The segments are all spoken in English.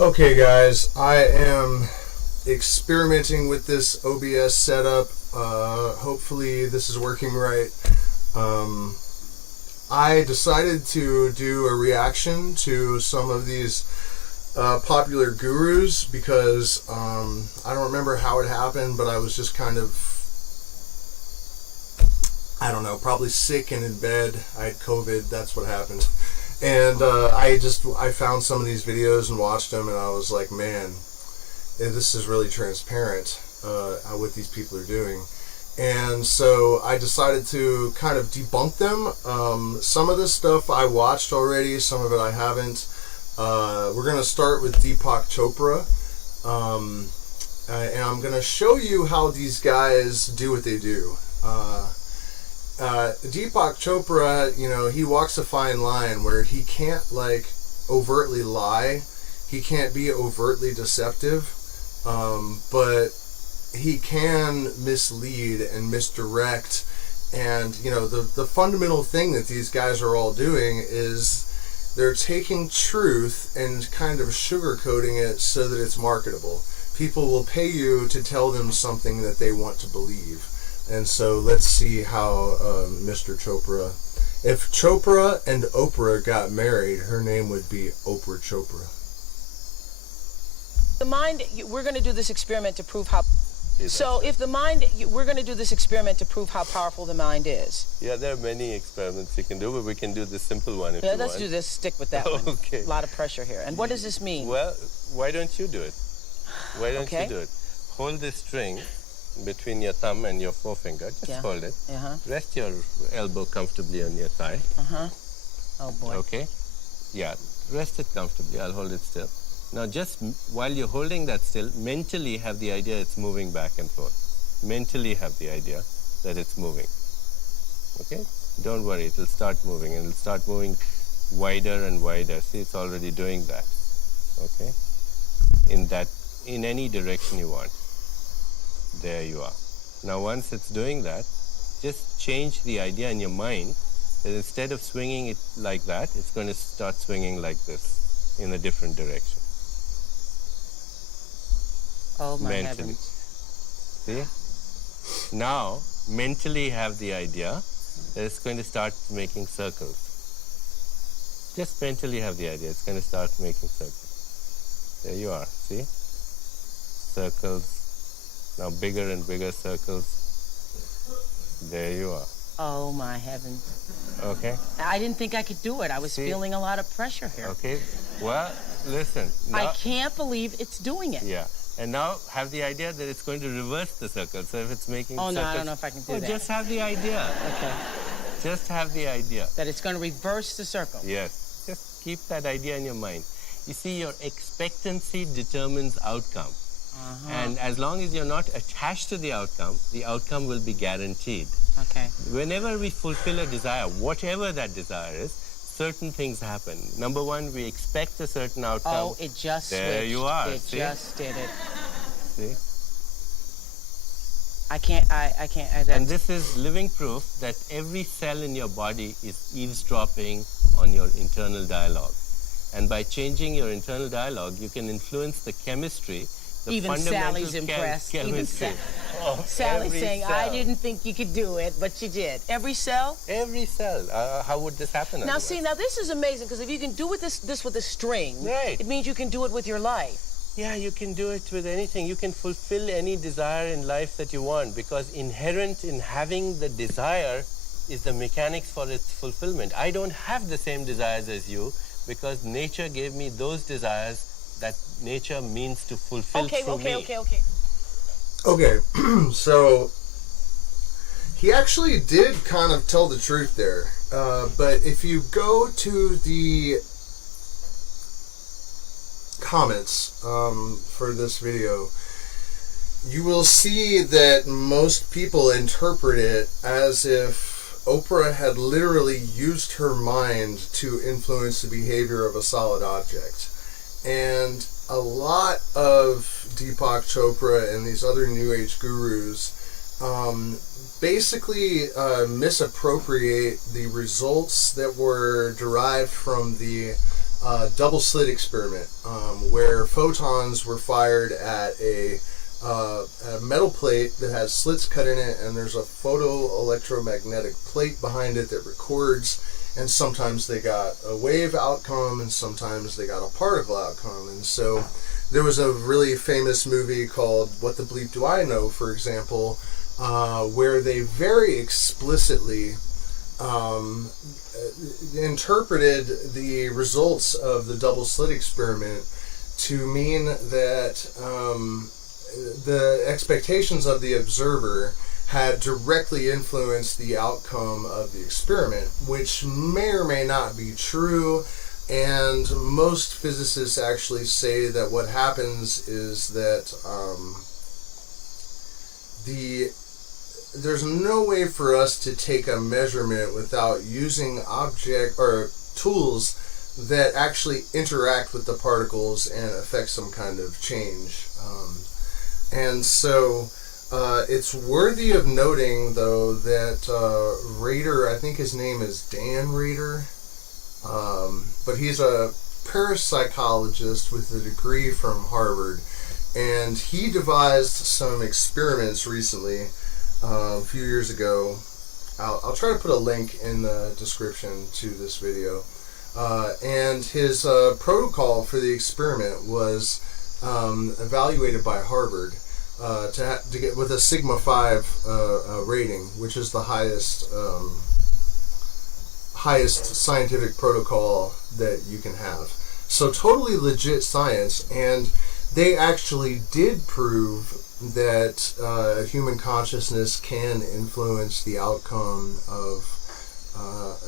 Okay guys, I am experimenting with this OBS setup. Hopefully this is working right. I decided to do a reaction to some of these popular gurus because I don't remember how it happened, but I was just kind of, I don't know, probably sick and in bed. I had COVID, that's what happened. And I found some of these videos and watched them, and I was like, man, this is really transparent, what these people are doing. And so I decided to kind of debunk them. Some of this stuff I watched already, some of it I haven't. We're going to start with Deepak Chopra. And I'm going to show you how these guys do what they do. Deepak Chopra, you know, he walks a fine line where he can't, like, overtly lie. He can't be overtly deceptive. But he can mislead and misdirect. And, you know, the fundamental thing that these guys are all doing is they're taking truth and kind of sugarcoating it so that it's marketable. People will pay you to tell them something that they want to believe. And so let's see how Mr. Chopra, if Chopra and Oprah got married, her name would be Oprah Chopra. The mind, we're going to do this experiment to prove how, so if the mind, we're going to do this experiment to prove how powerful the mind is. Yeah, there are many experiments we can do, but we can do the simple one if you want. Let's do this, stick with that one. Okay. A lot of pressure here. And what does this mean? Well, why don't you do it? Why don't you do it? Hold this string between your thumb and your forefinger. Just hold it. Rest your elbow comfortably on your thigh. Oh boy. Okay. Yeah. Rest it comfortably. I'll hold it still. Now just while you're holding that still, mentally have the idea it's moving back and forth. Mentally have the idea that it's moving. Okay? Don't worry. It'll start moving, and it'll start moving wider and wider. See, it's already doing that. Okay? In any direction you want. There you are. Now once it's doing that, just change the idea in your mind that instead of swinging it like that, it's going to start swinging like this in a different direction. Oh my mentally. heavens. See? Now, mentally have the idea that it's going to start making circles. Just mentally have the idea it's going to start making circles. There you are. See? Circles. Now bigger and bigger circles. There you are. Oh my heavens. Okay. I didn't think I could do it. I was feeling a lot of pressure here. Okay. Well, listen. Now, I can't believe it's doing it. Yeah. And now have the idea that it's going to reverse the circle. So if it's making circles... no, I don't know if I can do that. Just have the idea. Okay. Just have the idea. That it's going to reverse the circle. Yes. Just keep that idea in your mind. You see, your expectancy determines outcome. And as long as you're not attached to the outcome will be guaranteed. Okay. Whenever we fulfill a desire, whatever that desire is, certain things happen. Number one, we expect a certain outcome. Oh, it just there switched. You are. It just did it. See? I can't. And this is living proof that every cell in your body is eavesdropping on your internal dialogue. And by changing your internal dialogue, you can influence the chemistry. Even Sally's impressed. Even Sally's saying, cell. I didn't think you could do it, but you did. Every cell? Every cell. How would this happen? Now, otherwise? see, now this is amazing, because if you can do this with a string, it means you can do it with your life. Yeah, you can do it with anything. You can fulfill any desire in life that you want, because inherent in having the desire is the mechanics for its fulfillment. I don't have the same desires as you, because nature gave me those desires that nature means to fulfill through me. Okay, so he actually did kind of tell the truth there. But if you go to the comments for this video, you will see that most people interpret it as if Oprah had literally used her mind to influence the behavior of a solid object. And a lot of Deepak Chopra and these other New Age gurus basically misappropriate the results that were derived from the double-slit experiment, where photons were fired at a metal plate that has slits cut in it, and there's a photoelectromagnetic plate behind it that records, and sometimes they got a wave outcome and sometimes they got a particle outcome. And so there was a really famous movie called What the Bleep Do I Know, for example, where they very explicitly interpreted the results of the double-slit experiment to mean that the expectations of the observer had directly influenced the outcome of the experiment, which may or may not be true. And most physicists actually say that what happens is that there's no way for us to take a measurement without using object or tools that actually interact with the particles and affect some kind of change. And so it's worthy of noting, though, that Rader, I think his name is Dan Rader, but he's a parapsychologist with a degree from Harvard, and he devised some experiments recently, a few years ago. I'll try to put a link in the description to this video. And his protocol for the experiment was evaluated by Harvard to get with a sigma 5 rating, which is the highest scientific protocol that you can have. So totally legit science, and they actually did prove that human consciousness can influence the outcome of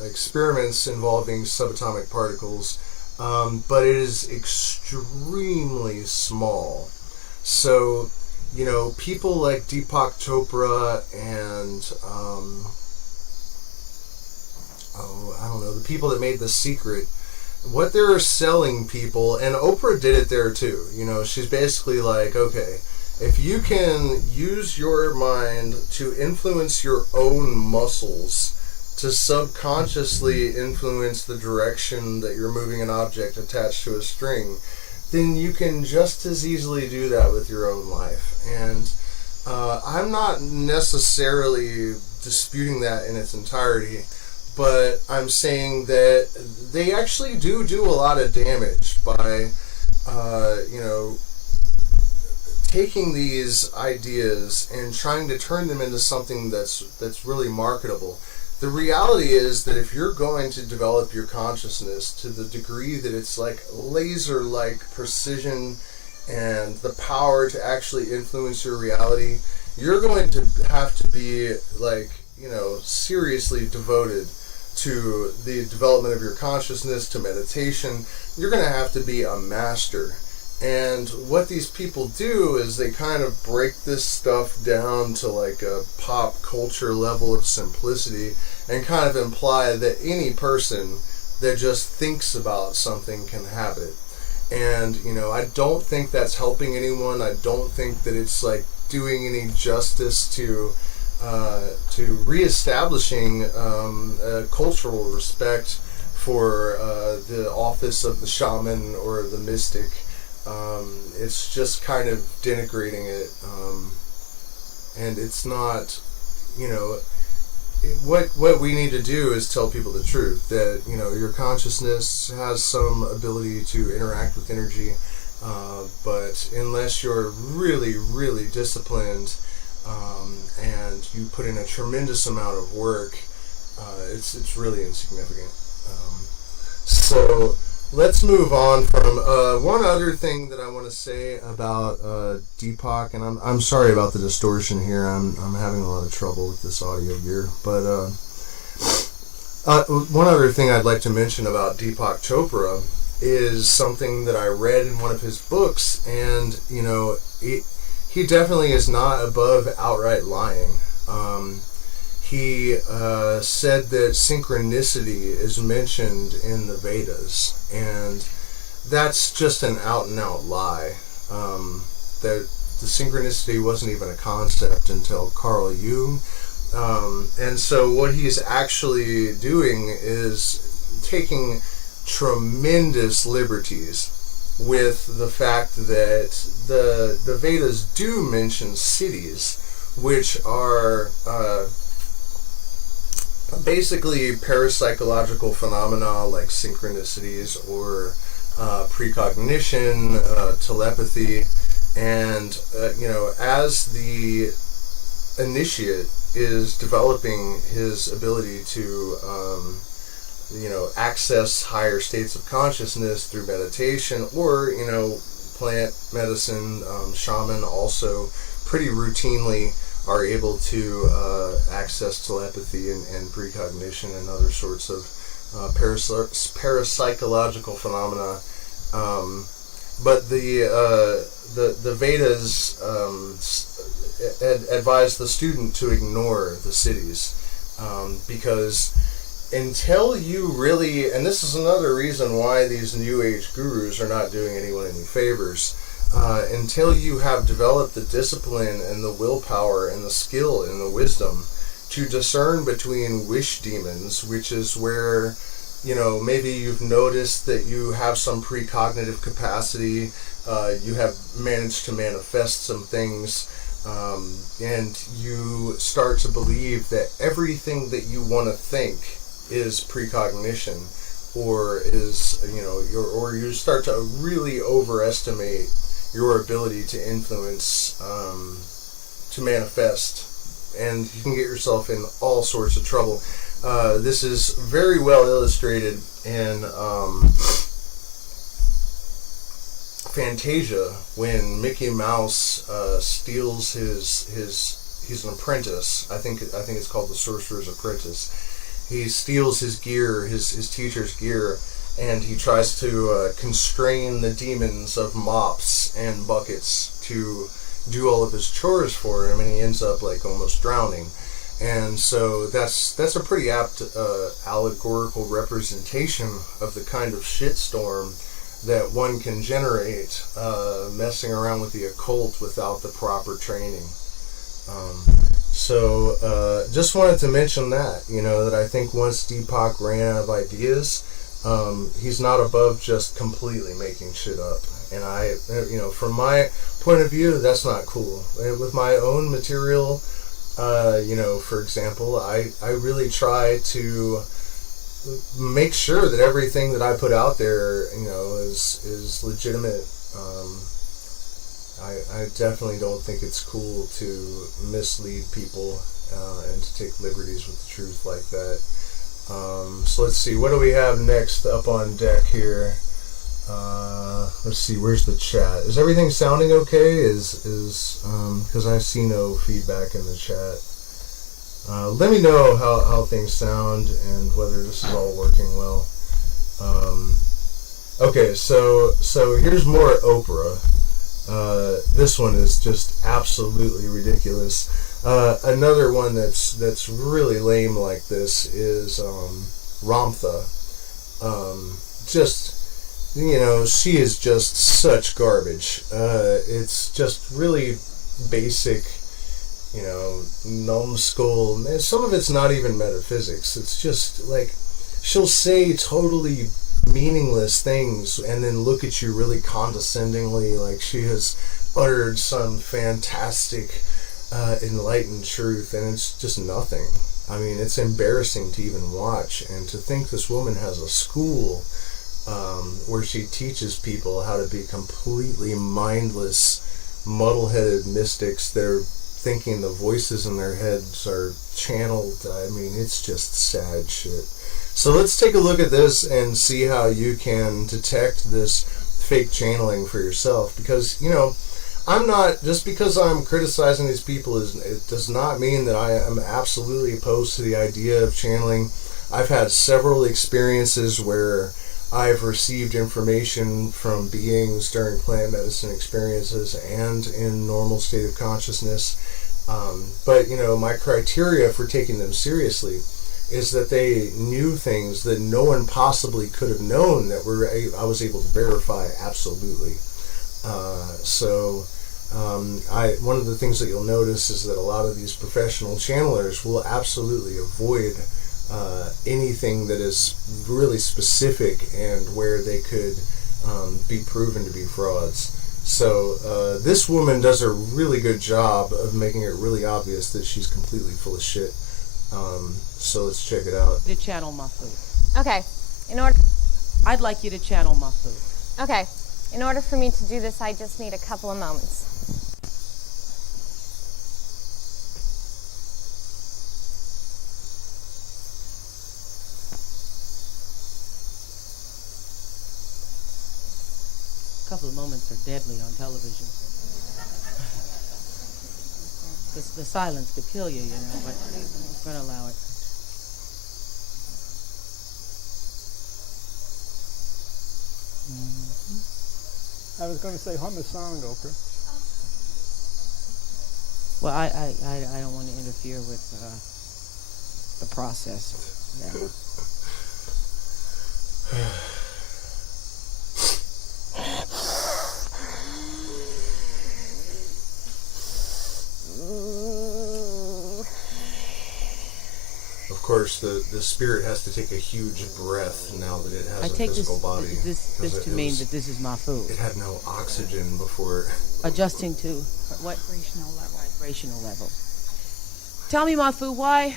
experiments involving subatomic particles, but it is extremely small. So, you know, people like Deepak Chopra and I don't know, the people that made The Secret, what they're selling people, and Oprah did it there too. You know, she's basically like, okay, if you can use your mind to influence your own muscles to subconsciously influence the direction that you're moving an object attached to a string, then you can just as easily do that with your own life. And I'm not necessarily disputing that in its entirety, but I'm saying that they actually do a lot of damage by, you know, taking these ideas and trying to turn them into something that's really marketable. The reality is that if you're going to develop your consciousness to the degree that it's like laser-like precision and the power to actually influence your reality, you're going to have to be, like, you know, seriously devoted to the development of your consciousness, to meditation. You're going to have to be a master. And what these people do is they kind of break this stuff down to like a pop culture level of simplicity and kind of imply that any person that just thinks about something can have it. And, you know, I don't think that's helping anyone. I don't think that it's like doing any justice to reestablishing cultural respect for the office of the shaman or the mystic. It's just kind of denigrating it, and it's not, you know, what we need to do is tell people the truth, that, you know, your consciousness has some ability to interact with energy, but unless you're really, really disciplined, and you put in a tremendous amount of work, it's really insignificant. So let's move on from one other thing that I want to say about Deepak, and I'm sorry about the distortion here. I'm having a lot of trouble with this audio gear, but one other thing I'd like to mention about Deepak Chopra is something that I read in one of his books, and, you know, he definitely is not above outright lying. He said that synchronicity is mentioned in the Vedas, and that's just an out-and-out lie. That the synchronicity wasn't even a concept until Carl Jung. And so what he's actually doing is taking tremendous liberties with the fact that the Vedas do mention cities, which are basically parapsychological phenomena like synchronicities or precognition, telepathy, and as the initiate is developing his ability to access higher states of consciousness through meditation, or plant medicine, shaman also pretty routinely are able to access telepathy and precognition and other sorts of parapsychological phenomena. But the Vedas advise the student to ignore the cities, because until you really, and this is another reason why these New Age gurus are not doing anyone any favors, until you have developed the discipline and the willpower and the skill and the wisdom to discern between wish demons, which is where, maybe you've noticed that you have some precognitive capacity, you have managed to manifest some things, and you start to believe that everything that you want to think is precognition, or is, or you start to really overestimate your ability to influence, to manifest, and you can get yourself in all sorts of trouble. This is very well illustrated in Fantasia, when Mickey Mouse steals he's an apprentice. I think it's called the Sorcerer's Apprentice. He steals his gear, his teacher's gear, and he tries to constrain the demons of mops and buckets to do all of his chores for him, and he ends up like almost drowning. And so that's a pretty apt allegorical representation of the kind of shitstorm that one can generate messing around with the occult without the proper training. So just wanted to mention that, that I think once Deepak ran out of ideas, he's not above just completely making shit up. And I, from my point of view, that's not cool. And with my own material, for example, I really try to make sure that everything that I put out there, is legitimate. I definitely don't think it's cool to mislead people and to take liberties with the truth like that. So let's see, what do we have next up on deck here? Let's see, where's the chat? Is everything sounding okay? Because I see no feedback in the chat. Let me know how things sound and whether this is all working well. Okay, so here's more Oprah. This one is just absolutely ridiculous. Another one that's really lame like this is Ramtha. She is just such garbage. It's just really basic, numbskull. Some of it's not even metaphysics. It's just like she'll say totally meaningless things and then look at you really condescendingly like she has uttered some fantastic enlightened truth, and it's just nothing. I mean, it's embarrassing to even watch, and to think this woman has a school where she teaches people how to be completely mindless, muddle-headed mystics. They're thinking the voices in their heads are channeled. I mean, it's just sad shit. So let's take a look at this and see how you can detect this fake channeling for yourself. Because, I'm not, just because I'm criticizing these people, it does not mean that I am absolutely opposed to the idea of channeling. I've had several experiences where I've received information from beings during plant medicine experiences and in normal state of consciousness. But, my criteria for taking them seriously is that they knew things that no one possibly could have known that I was able to verify absolutely. One of the things that you'll notice is that a lot of these professional channelers will absolutely avoid anything that is really specific and where they could be proven to be frauds. So this woman does a really good job of making it really obvious that she's completely full of shit. So let's check it out. To channel my food. Okay. I'd like you to channel my food. Okay. In order for me to do this, I just need a couple of moments. A couple of moments are deadly on television. The silence could kill you, but we're going to allow it. I was going to say hum a song, Oprah. Well, I don't want to interfere with the process. Yeah. Of course, the spirit has to take a huge breath now that it has I a take physical body. this to mean that this is my food. It had no oxygen before. Adjusting to what? Vibrational level. Tell me, my food, why,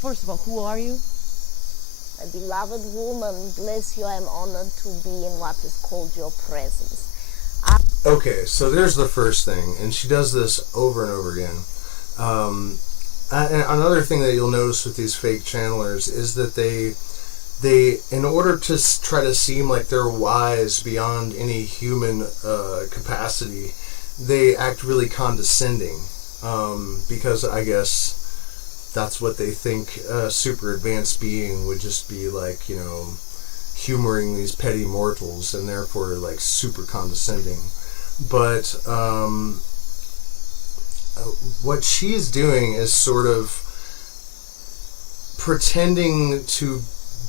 first of all, who are you? A beloved woman, bless you, I am honored to be in what is called your presence. Okay, so there's the first thing, and she does this over and over again. And another thing that you'll notice with these fake channelers is that they in order to try to seem like they're wise beyond any human capacity, they act really condescending, because I guess that's what they think a super advanced being would just be like, humoring these petty mortals, and therefore like super condescending. But what she's doing is sort of pretending to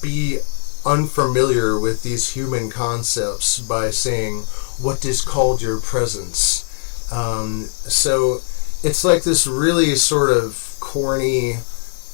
be unfamiliar with these human concepts by saying, what is called your presence. So it's like this really sort of corny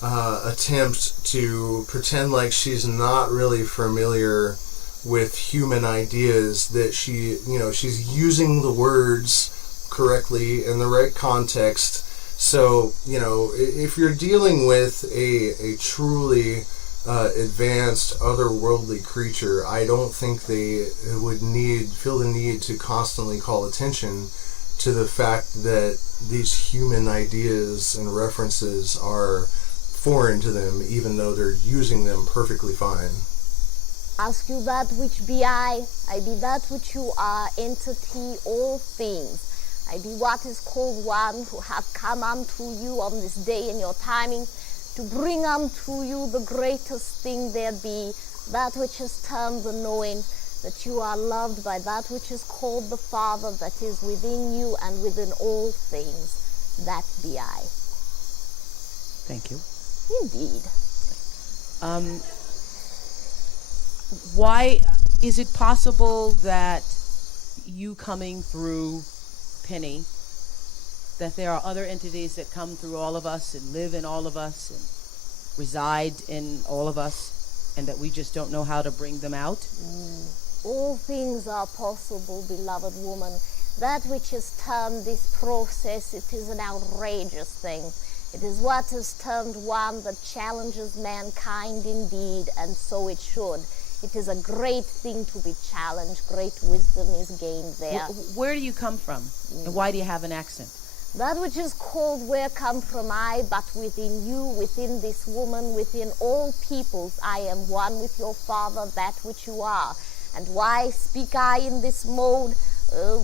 attempt to pretend like she's not really familiar with human ideas, that she's using the words correctly in the right context. So, if you're dealing with a truly advanced, otherworldly creature, I don't think they would feel the need to constantly call attention to the fact that these human ideas and references are foreign to them, even though they're using them perfectly fine. Ask you that which be I be that which you are, entity, all things. I be what is called one who hath come unto you on this day in your timing, to bring unto you the greatest thing there be, that which is termed the knowing, that you are loved by that which is called the Father, that is within you and within all things. That be I. Thank you. Indeed. Why is it possible that you coming through Penny, that there are other entities that come through all of us and live in all of us and reside in all of us, and that we just don't know how to bring them out? All things are possible, beloved woman. That which is termed this process, it is an outrageous thing. It is what is termed one that challenges mankind indeed, and so it should. It is a great thing to be challenged. Great wisdom is gained there. Where do you come from? And why do you have an accent? That which is called where come from I, but within you, within this woman, within all peoples, I am one with your Father, that which you are. And why speak I in this mode?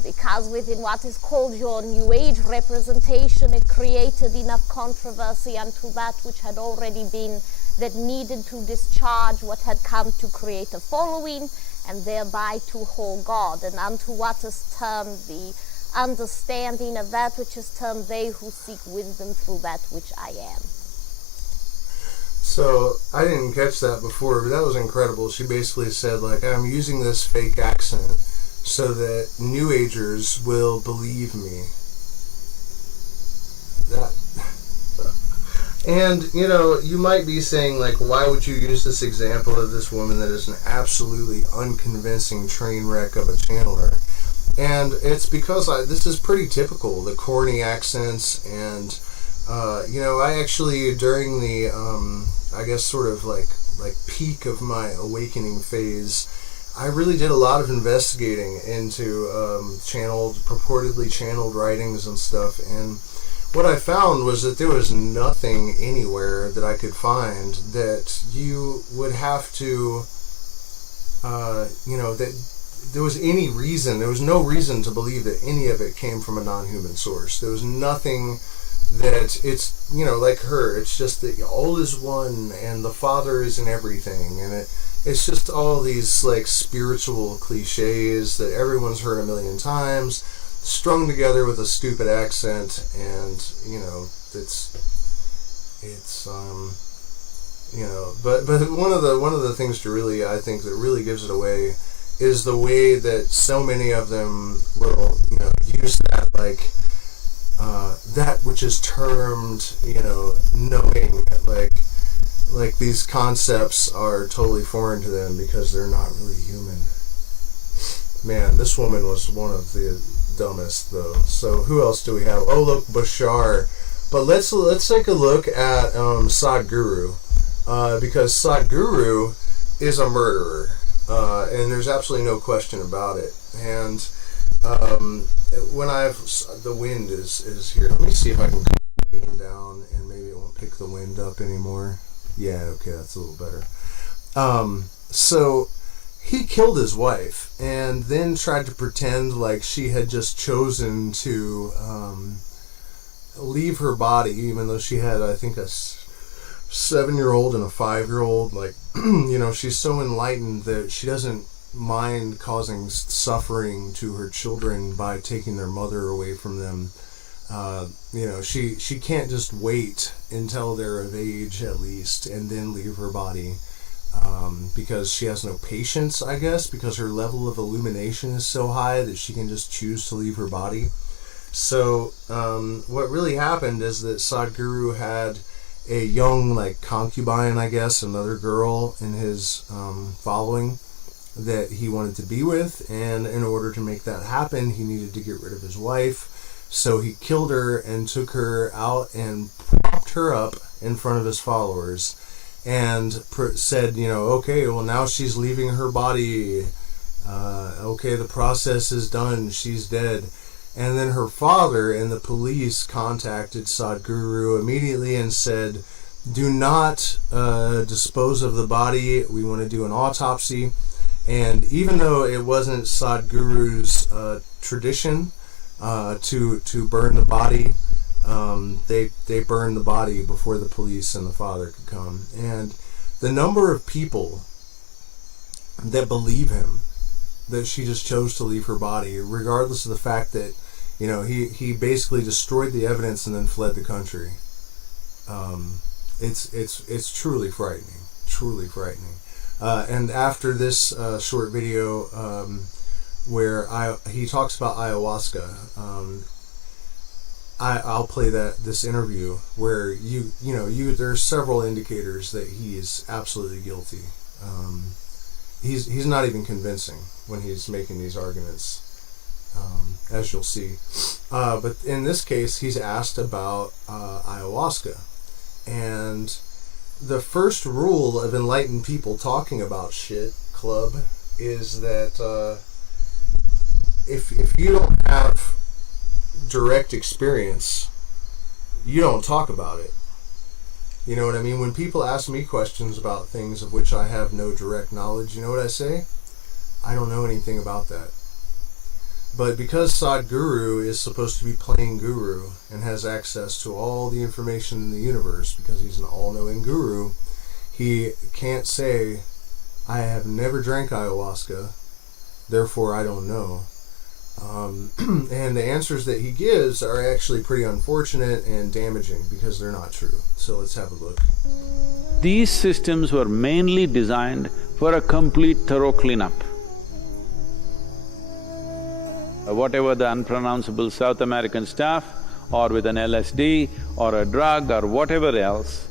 Because within what is called your New Age representation, it created enough controversy unto that which had already been, that needed to discharge what had come to create a following, and thereby to hold God, and unto what is termed the understanding of that which is termed they who seek wisdom through that which I am. So, I didn't catch that before, but that was incredible. She basically said, I'm using this fake accent so that New Agers will believe me. And, you know, you might be saying, like, why would you use this example of this woman that is an absolutely unconvincing train wreck of a channeler? And it's because this is pretty typical, the corny accents, and, you know, I actually, during the, I guess, sort of like peak of my awakening phase, I really did a lot of investigating into purportedly channeled writings and stuff, and what I found was that there was nothing anywhere that I could find that you would have to, you know, that there was no reason to believe that any of it came from a non-human source. There was nothing that it's, you know, like her, it's just that all is one and the Father is in everything, and it's just all these like spiritual cliches that everyone's heard a million times, strung together with a stupid accent, and, you know, it's you know, but one of the things to really, I think, that really gives it away is the way that so many of them will, you know, use that, like, that which is termed, you know, knowing, like these concepts are totally foreign to them because they're not really human. Man, this woman was one of the dumbest, though. So who else do we have? Oh, look, Bashar. But let's take a look at Sadhguru, because Sadhguru is a murderer, and there's absolutely no question about it. And when the wind is here. Let me see if I can cut the gain down, and maybe it won't pick the wind up anymore. Yeah, okay, that's a little better. So he killed his wife and then tried to pretend like she had just chosen to leave her body, even though she had, I think, a 7-year-old and a 5-year-old. Like, you know, she's so enlightened that she doesn't mind causing suffering to her children by taking their mother away from them. You know, she can't just wait until they're of age, at least, and then leave her body. Because she has no patience, I guess, because her level of illumination is so high that she can just choose to leave her body. So what really happened is that Sadhguru had a young, like, concubine, I guess, another girl in his following that he wanted to be with, and in order to make that happen, he needed to get rid of his wife. So he killed her and took her out and propped her up in front of his followers, and said, you know, okay, well, now she's leaving her body. Okay, the process is done. She's dead. And then her father and the police contacted Sadhguru immediately and said, do not dispose of the body. We want to do an autopsy. And even though it wasn't Sadhguru's tradition to burn the body, they burned the body before the police and the father could come. And the number of people that believe him, that she just chose to leave her body, regardless of the fact that, you know, he basically destroyed the evidence and then fled the country. It's truly frightening, truly frightening. And after this short video, where he talks about ayahuasca, I'll play this interview where there's several indicators that he is absolutely guilty. He's not even convincing when he's making these arguments, as you'll see. But in this case, he's asked about ayahuasca, and the first rule of enlightened people talking about shit, club, is that if you don't have direct experience, you don't talk about it. You know what I mean? When people ask me questions about things of which I have no direct knowledge, you know what I say? I don't know anything about that. But because Sadhguru is supposed to be playing guru and has access to all the information in the universe, because he's an all-knowing guru, he can't say, I have never drank ayahuasca, therefore I don't know. And the answers that he gives are actually pretty unfortunate and damaging because they're not true. So let's have a look. These systems were mainly designed for a complete thorough cleanup. Whatever the unpronounceable South American stuff or with an LSD or a drug or whatever else.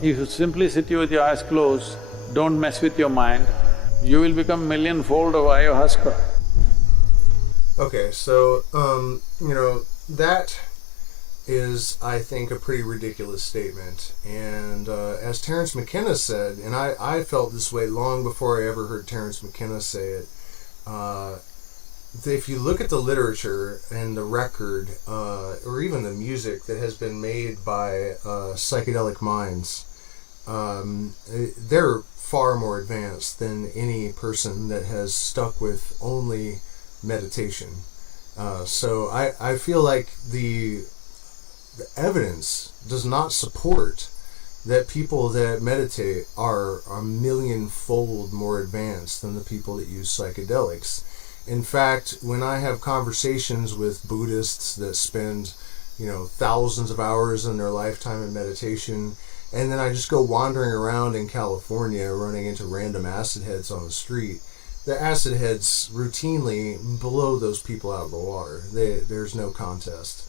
If you simply sit with your eyes closed, don't mess with your mind, you will become millionfold of ayahuasca. Okay, so, that is, I think, a pretty ridiculous statement. And as Terence McKenna said, and I felt this way long before I ever heard Terence McKenna say it, if you look at the literature and the record, or even the music that has been made by psychedelic minds, they're far more advanced than any person that has stuck with only meditation. So I feel like the evidence does not support that people that meditate are a millionfold more advanced than the people that use psychedelics. In fact, when I have conversations with Buddhists that spend, thousands of hours in their lifetime in meditation, and then I just go wandering around in California running into random acid heads on the street, the acid heads routinely blow those people out of the water. There's no contest.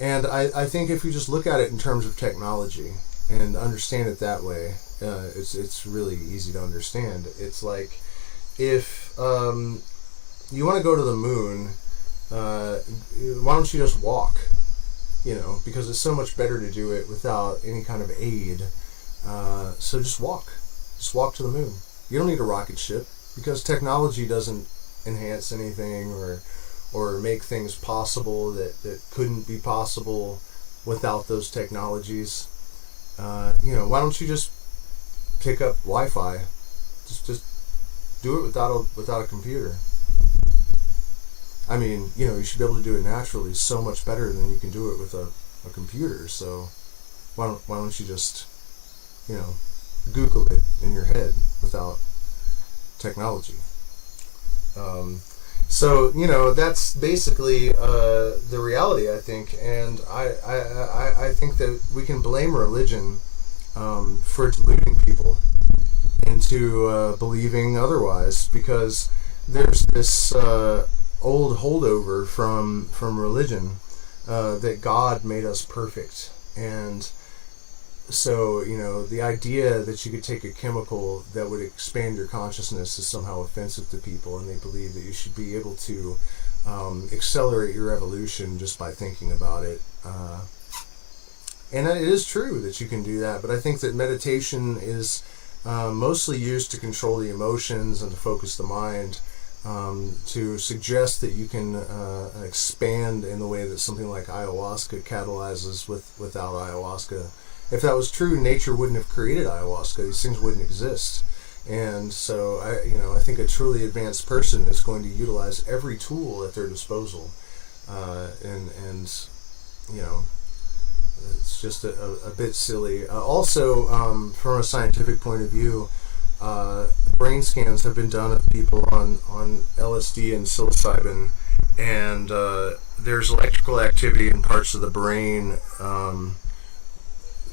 And I think if you just look at it in terms of technology and understand it that way, it's really easy to understand. It's like if you want to go to the moon, why don't you just walk? Because it's so much better to do it without any kind of aid. So just walk. Just walk to the moon. You don't need a rocket ship because technology doesn't enhance anything or make things possible that couldn't be possible without those technologies. Why don't you just pick up Wi-Fi? Just do it without a computer. I mean, you should be able to do it naturally so much better than you can do it with a computer. So why don't you just, Google it in your head without technology? So that's basically the reality, I think, and I think that we can blame religion for deluding people into believing otherwise, because there's this old holdover from religion that God made us perfect, and so the idea that you could take a chemical that would expand your consciousness is somehow offensive to people, and they believe that you should be able to accelerate your evolution just by thinking about it. And it is true that you can do that, but I think that meditation is mostly used to control the emotions and to focus the mind, to suggest that you can expand in the way that something like ayahuasca catalyzes without ayahuasca. If that was true, nature wouldn't have created ayahuasca. These things wouldn't exist. And so I think a truly advanced person is going to utilize every tool at their disposal, and it's just a bit silly. Also, from a scientific point of view, brain scans have been done of people on LSD and psilocybin, and there's electrical activity in parts of the brain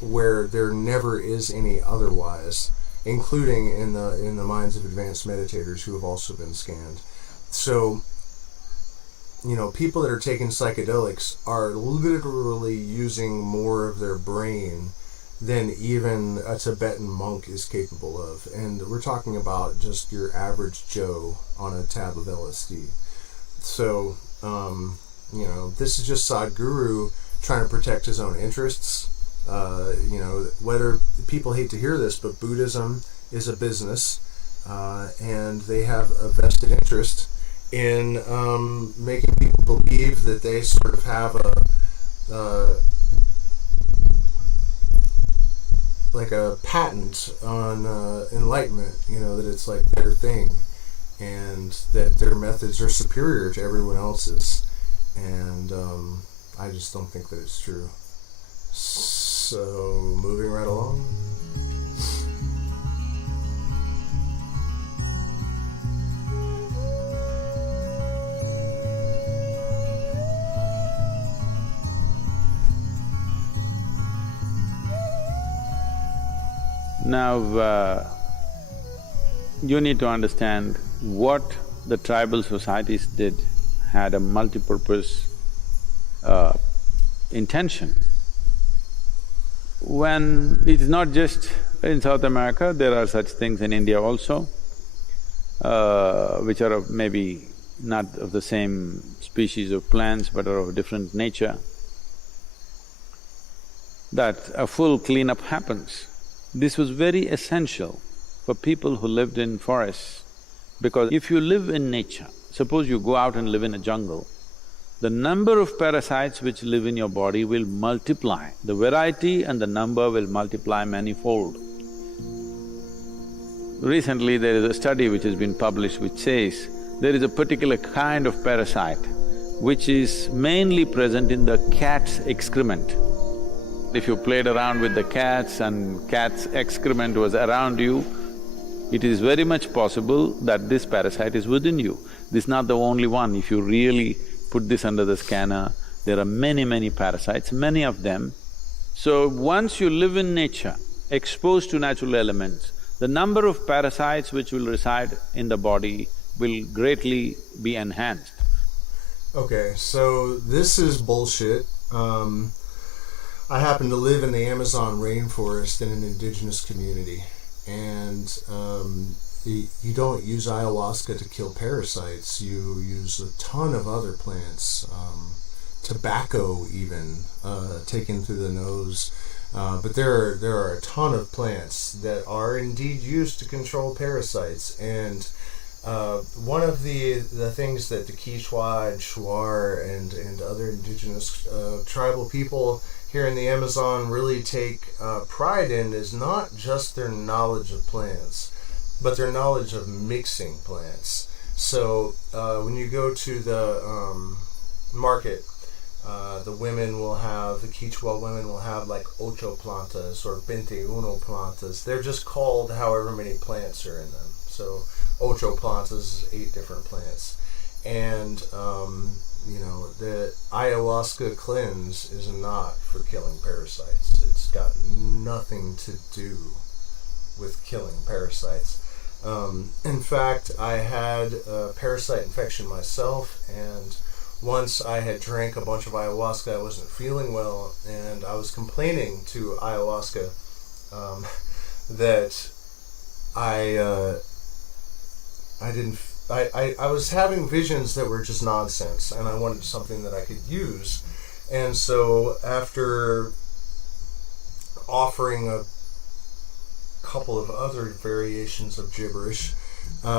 where there never is any otherwise, including in the minds of advanced meditators who have also been scanned. So, people that are taking psychedelics are literally using more of their brain than even a Tibetan monk is capable of. And we're talking about just your average Joe on a tab of LSD. So, this is just Sadhguru trying to protect his own interests. Whether people hate to hear this, but Buddhism is a business, and they have a vested interest in making people believe that they sort of have a patent on enlightenment, that it's like their thing, and that their methods are superior to everyone else's. And I just don't think that it's true. So, moving right along. Now, you need to understand what the tribal societies did had a multi-purpose intention. When it's not just in South America, there are such things in India also, which are of maybe not of the same species of plants but are of different nature, that a full cleanup happens. This was very essential for people who lived in forests, because if you live in nature, suppose you go out and live in a jungle, the number of parasites which live in your body will multiply. The variety and the number will multiply manifold. Recently there is a study which has been published which says there is a particular kind of parasite which is mainly present in the cat's excrement. If you played around with the cats and cat's excrement was around you, it is very much possible that this parasite is within you. This is not the only one. If you really put this under the scanner, there are many parasites, many of them. So once you live in nature, exposed to natural elements, the number of parasites which will reside in the body will greatly be enhanced. Okay, so this is bullshit. I happen to live in the Amazon rainforest in an indigenous community, and you don't use ayahuasca to kill parasites. You use a ton of other plants, tobacco even, taken through the nose. But there are a ton of plants that are indeed used to control parasites, and one of the things that the Quichua and Shuar and other indigenous tribal people here in the Amazon really take pride in is not just their knowledge of plants, but their knowledge of mixing plants. So when you go to the market, the Quichua women will have like 8 plantas or 21 plantas. They're just called however many plants are in them. So 8 plantas is 8 different plants. And the ayahuasca cleanse is not for killing parasites. It's got nothing to do with killing parasites. In fact, I had a parasite infection myself, and once I had drank a bunch of ayahuasca, I wasn't feeling well, and I was complaining to ayahuasca that I was having visions that were just nonsense, and I wanted something that I could use. And so after offering a couple of other variations of gibberish,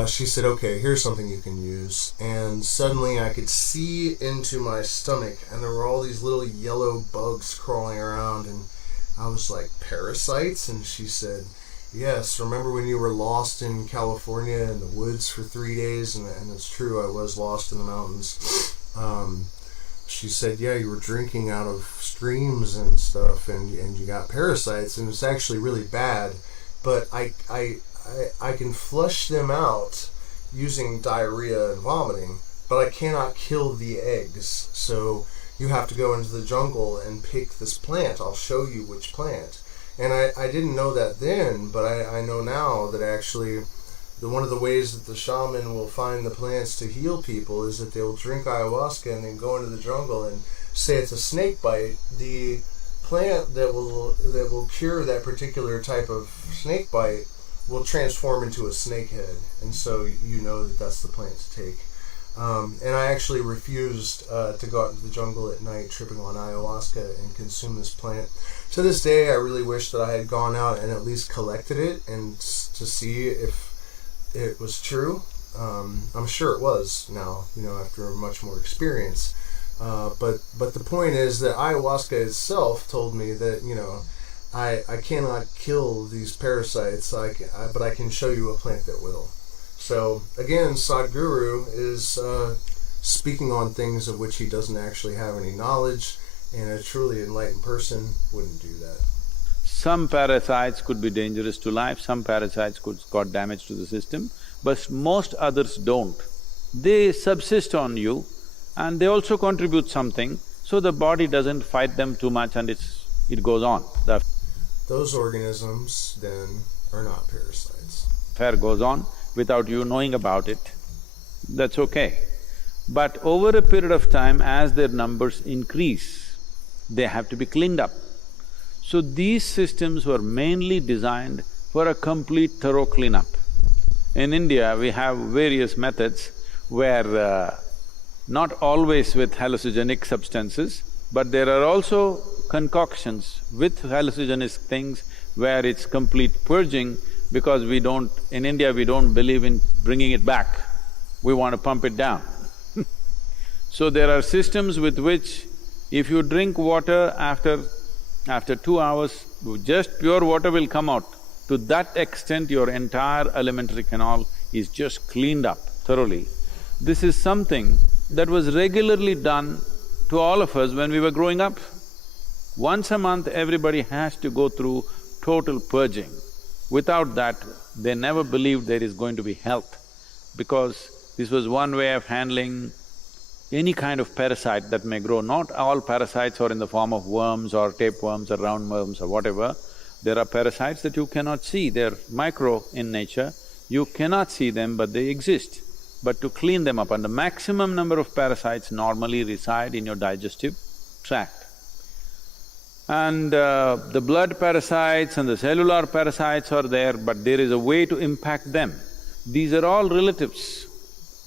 she said, okay, here's something you can use. And suddenly I could see into my stomach, and there were all these little yellow bugs crawling around, and I was like, parasites? And she said, yes, remember when you were lost in California in the woods for 3 days? And it's true, I was lost in the mountains. She said, yeah, you were drinking out of streams and stuff, and you got parasites, and it's actually really bad. But I can flush them out using diarrhea and vomiting, but I cannot kill the eggs. So you have to go into the jungle and pick this plant. I'll show you which plant. And I didn't know that then, but I know now that actually one of the ways that the shaman will find the plants to heal people is that they'll drink ayahuasca and then go into the jungle and say it's a snake bite. The plant that will cure that particular type of snake bite will transform into a snake head, and so you know that that's the plant to take. And I actually refused to go out into the jungle at night tripping on ayahuasca and consume this plant. To this day, I really wish that I had gone out and at least collected it and to see if it was true. I'm sure it was now, after much more experience. But the point is that ayahuasca itself told me that, I cannot kill these parasites, but I can show you a plant that will. So again, Sadhguru is speaking on things of which he doesn't actually have any knowledge, and a truly enlightened person wouldn't do that. Some parasites could be dangerous to life, some parasites could cause damage to the system, but most others don't. They subsist on you and they also contribute something, so the body doesn't fight them too much and it goes on. The Those organisms then are not parasites. affair goes on without you knowing about it, that's okay. But over a period of time, as their numbers increase, they have to be cleaned up. So these systems were mainly designed for a complete thorough cleanup. In India, we have various methods where not always with hallucinogenic substances, but there are also concoctions with hallucinogenic things where it's complete purging, because in India we don't believe in bringing it back, we want to pump it down. So there are systems with which if you drink water after 2 hours, just pure water will come out. To that extent, your entire alimentary canal is just cleaned up thoroughly. This is something that was regularly done to all of us when we were growing up. Once a month, everybody has to go through total purging. Without that, they never believed there is going to be health, because this was one way of handling any kind of parasite that may grow. Not all parasites are in the form of worms or tapeworms or roundworms or whatever. There are parasites that you cannot see, they're micro in nature, you cannot see them but they exist. But to clean them up, and the maximum number of parasites normally reside in your digestive tract. And the blood parasites and the cellular parasites are there, but there is a way to impact them. These are all relatives.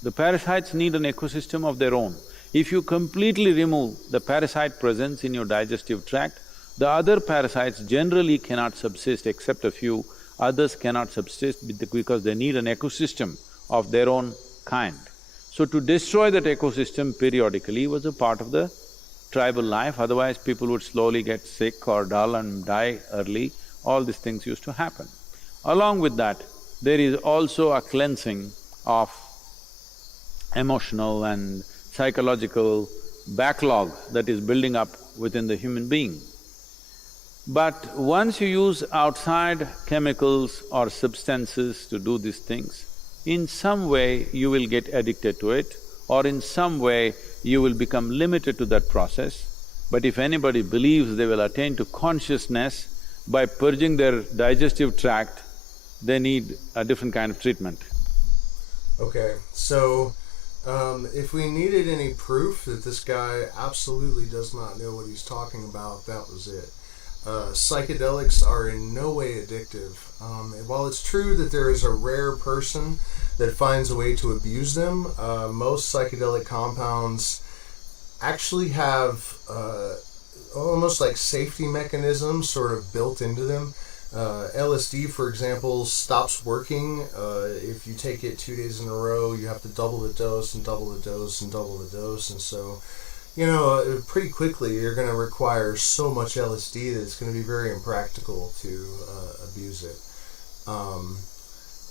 The parasites need an ecosystem of their own. If you completely remove the parasite presence in your digestive tract, the other parasites generally cannot subsist except a few, others cannot subsist because they need an ecosystem of their own kind. So to destroy that ecosystem periodically was a part of the tribal life, otherwise people would slowly get sick or dull and die early. All these things used to happen. Along with that, there is also a cleansing of emotional and psychological backlog that is building up within the human being. But once you use outside chemicals or substances to do these things, in some way you will get addicted to it, or in some way you will become limited to that process. But if anybody believes they will attain to consciousness by purging their digestive tract, they need a different kind of treatment. Okay, so if we needed any proof that this guy absolutely does not know what he's talking about, that was it. Psychedelics are in no way addictive. While it's true that there is a rare person that finds a way to abuse them, most psychedelic compounds actually have almost like safety mechanisms sort of built into them. LSD, for example, stops working if you take it 2 days in a row. You have to double the dose and double the dose and double the dose, and so, you know, pretty quickly you're going to require so much LSD that it's going to be very impractical to abuse it.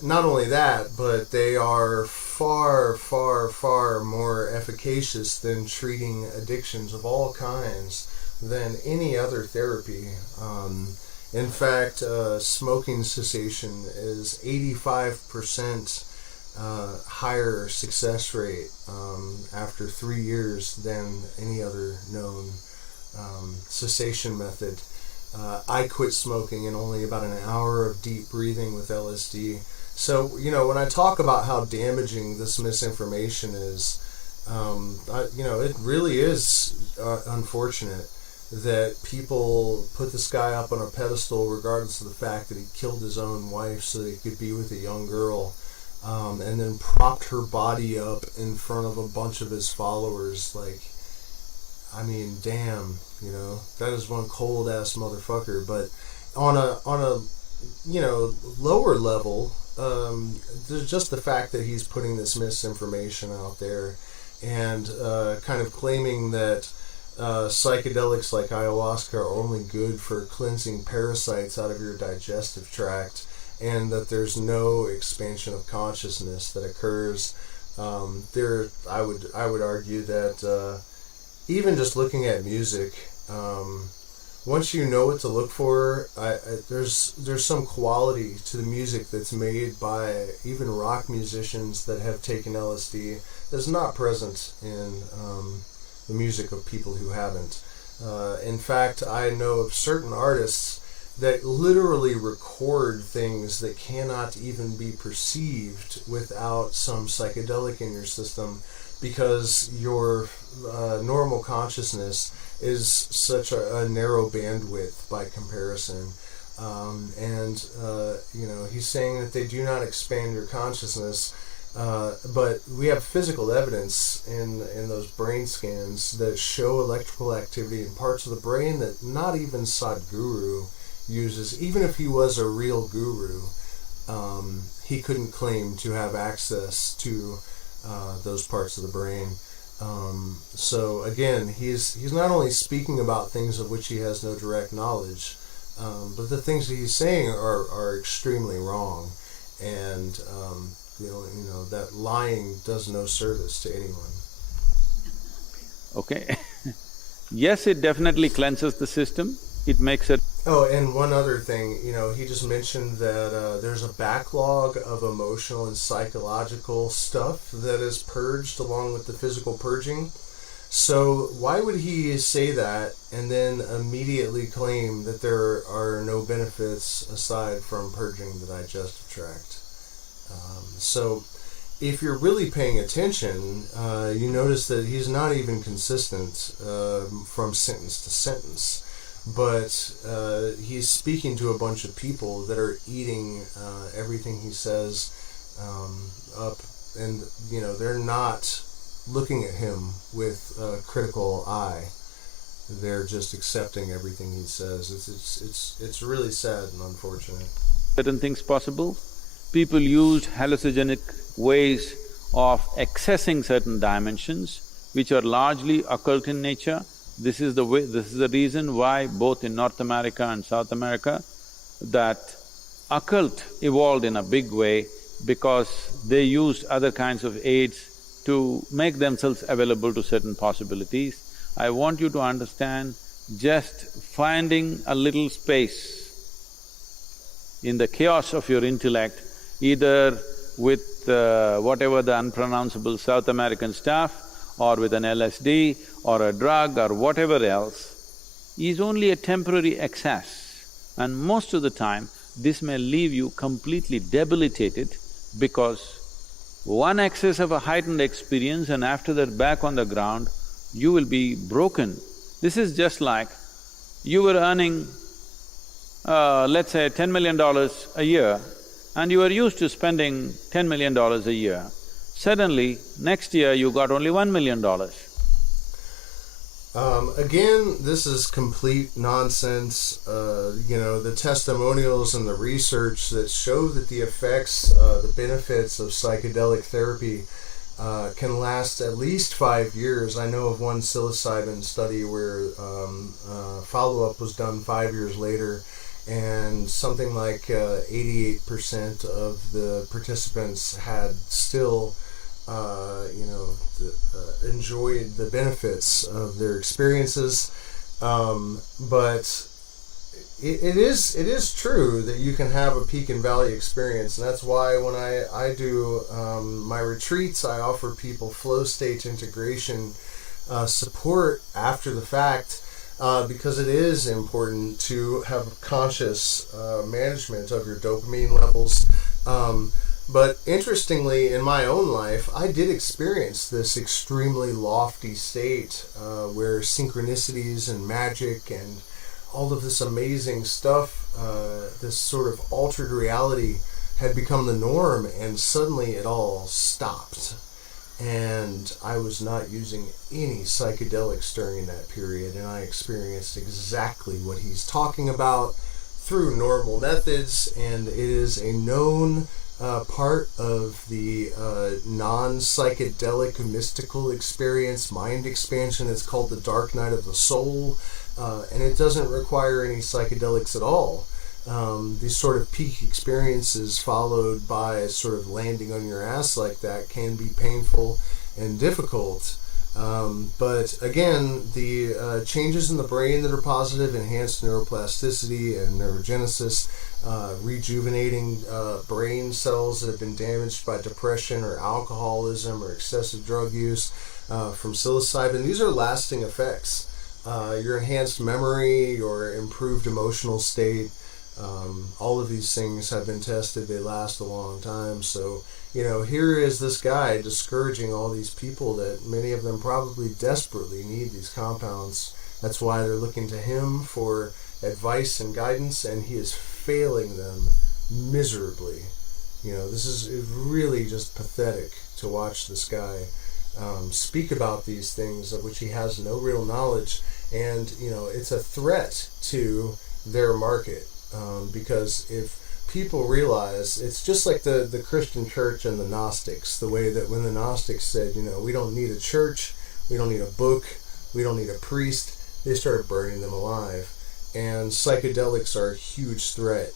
Not only that, but they are far, far, far more efficacious than treating addictions of all kinds than any other therapy. In fact, smoking cessation is 85% higher success rate after 3 years than any other known cessation method. I quit smoking in only about an hour of deep breathing with LSD. So, you know, when I talk about how damaging this misinformation is, it really is unfortunate that people put this guy up on a pedestal regardless of the fact that he killed his own wife so that he could be with a young girl, and then propped her body up in front of a bunch of his followers. Like, I mean, damn, you know, that is one cold-ass motherfucker. But on a lower level, there's just the fact that he's putting this misinformation out there and kind of claiming that psychedelics like ayahuasca are only good for cleansing parasites out of your digestive tract, and that there's no expansion of consciousness that occurs. I would argue that even just looking at music, once you know what to look for, there's some quality to the music that's made by even rock musicians that have taken LSD that's not present in the music of people who haven't. In fact, I know of certain artists that literally record things that cannot even be perceived without some psychedelic in your system, because your normal consciousness is such a narrow bandwidth by comparison. He's saying that they do not expand your consciousness, but we have physical evidence in those brain scans that show electrical activity in parts of the brain that not even Sadhguru uses. Even if he was a real guru, he couldn't claim to have access to those parts of the brain. So again, he's not only speaking about things of which he has no direct knowledge, but the things that he's saying are extremely wrong, and that lying does no service to anyone. Okay. Yes, it definitely cleanses the system. It makes it… Oh, and one other thing, he just mentioned that there's a backlog of emotional and psychological stuff that is purged along with the physical purging. So why would he say that and then immediately claim that there are no benefits aside from purging the digestive tract? So if you're really paying attention, you notice that he's not even consistent from sentence to sentence. But he's speaking to a bunch of people that are eating everything he says up, and they're not looking at him with a critical eye. They're just accepting everything he says. It's really sad and unfortunate. Certain things possible. People used hallucinogenic ways of accessing certain dimensions which are largely occult in nature. This is the reason why both in North America and South America that occult evolved in a big way, because they used other kinds of aids to make themselves available to certain possibilities. I want you to understand, just finding a little space in the chaos of your intellect, either with whatever the unpronounceable South American stuff, or with an LSD, or a drug, or whatever else, is only a temporary excess. And most of the time, this may leave you completely debilitated, because one excess of a heightened experience and after that back on the ground, you will be broken. This is just like you were earning, let's say $10 million a year, and you were used to spending $10 million a year. Suddenly, next year you got only $1 million. Again, this is complete nonsense. The testimonials and the research that show that the effects, the benefits of psychedelic therapy can last at least 5 years. I know of one psilocybin study where follow-up was done 5 years later, and something like 88% of the participants had still enjoyed the benefits of their experiences. But it is true that you can have a peak and valley experience, and that's why when I do my retreats, I offer people flow state integration support after the fact, because it is important to have conscious management of your dopamine levels. But interestingly, in my own life, I did experience this extremely lofty state where synchronicities and magic and all of this amazing stuff, this sort of altered reality had become the norm, and suddenly it all stopped. And I was not using any psychedelics during that period, and I experienced exactly what he's talking about through normal methods, and it is a known part of the non-psychedelic mystical experience, mind expansion. It's called the dark night of the soul, and it doesn't require any psychedelics at all. These sort of peak experiences followed by sort of landing on your ass like that can be painful and difficult. But again, the changes in the brain that are positive, enhanced neuroplasticity and neurogenesis, rejuvenating brain cells that have been damaged by depression or alcoholism or excessive drug use from psilocybin. These are lasting effects. Your enhanced memory, your improved emotional state, All of these things have been tested, they last a long time. So, here is this guy discouraging all these people that many of them probably desperately need these compounds. That's why they're looking to him for advice and guidance, and he is failing them miserably. This is really just pathetic to watch this guy speak about these things of which he has no real knowledge. And, it's a threat to their market, because if people realize, it's just like the Christian church and the Gnostics, the way that when the Gnostics said, we don't need a church, we don't need a book, we don't need a priest, they started burning them alive. And psychedelics are a huge threat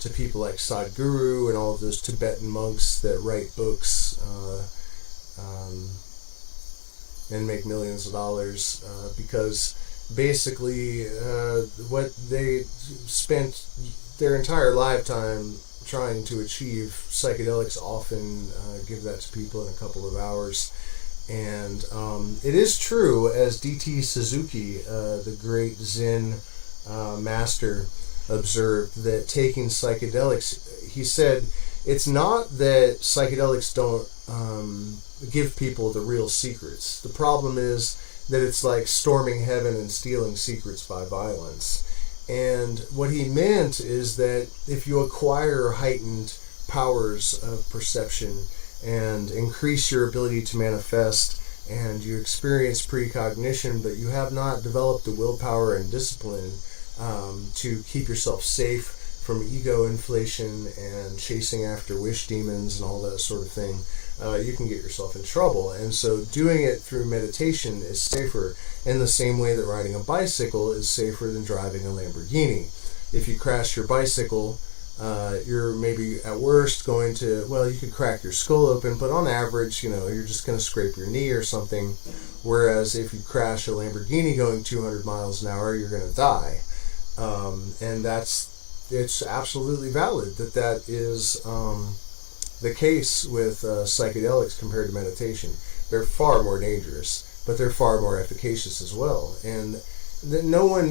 to people like Sadhguru and all of those Tibetan monks that write books and make millions of dollars, because basically what they spent their entire lifetime trying to achieve, psychedelics often give that to people in a couple of hours. And it is true, as D.T. Suzuki, the great Zen master, observed, that taking psychedelics, he said, it's not that psychedelics don't give people the real secrets. The problem is that it's like storming heaven and stealing secrets by violence. And what he meant is that if you acquire heightened powers of perception and increase your ability to manifest, and you experience precognition, but you have not developed the willpower and discipline to keep yourself safe from ego inflation and chasing after wish demons and all that sort of thing, you can get yourself in trouble. And so doing it through meditation is safer, in the same way that riding a bicycle is safer than driving a Lamborghini. If you crash your bicycle, you're maybe at worst going to, you could crack your skull open, but on average, you're just going to scrape your knee or something. Whereas if you crash a Lamborghini going 200 miles an hour, you're going to die. And it's absolutely valid that is the case with psychedelics compared to meditation. They're far more dangerous, but they're far more efficacious as well. And no one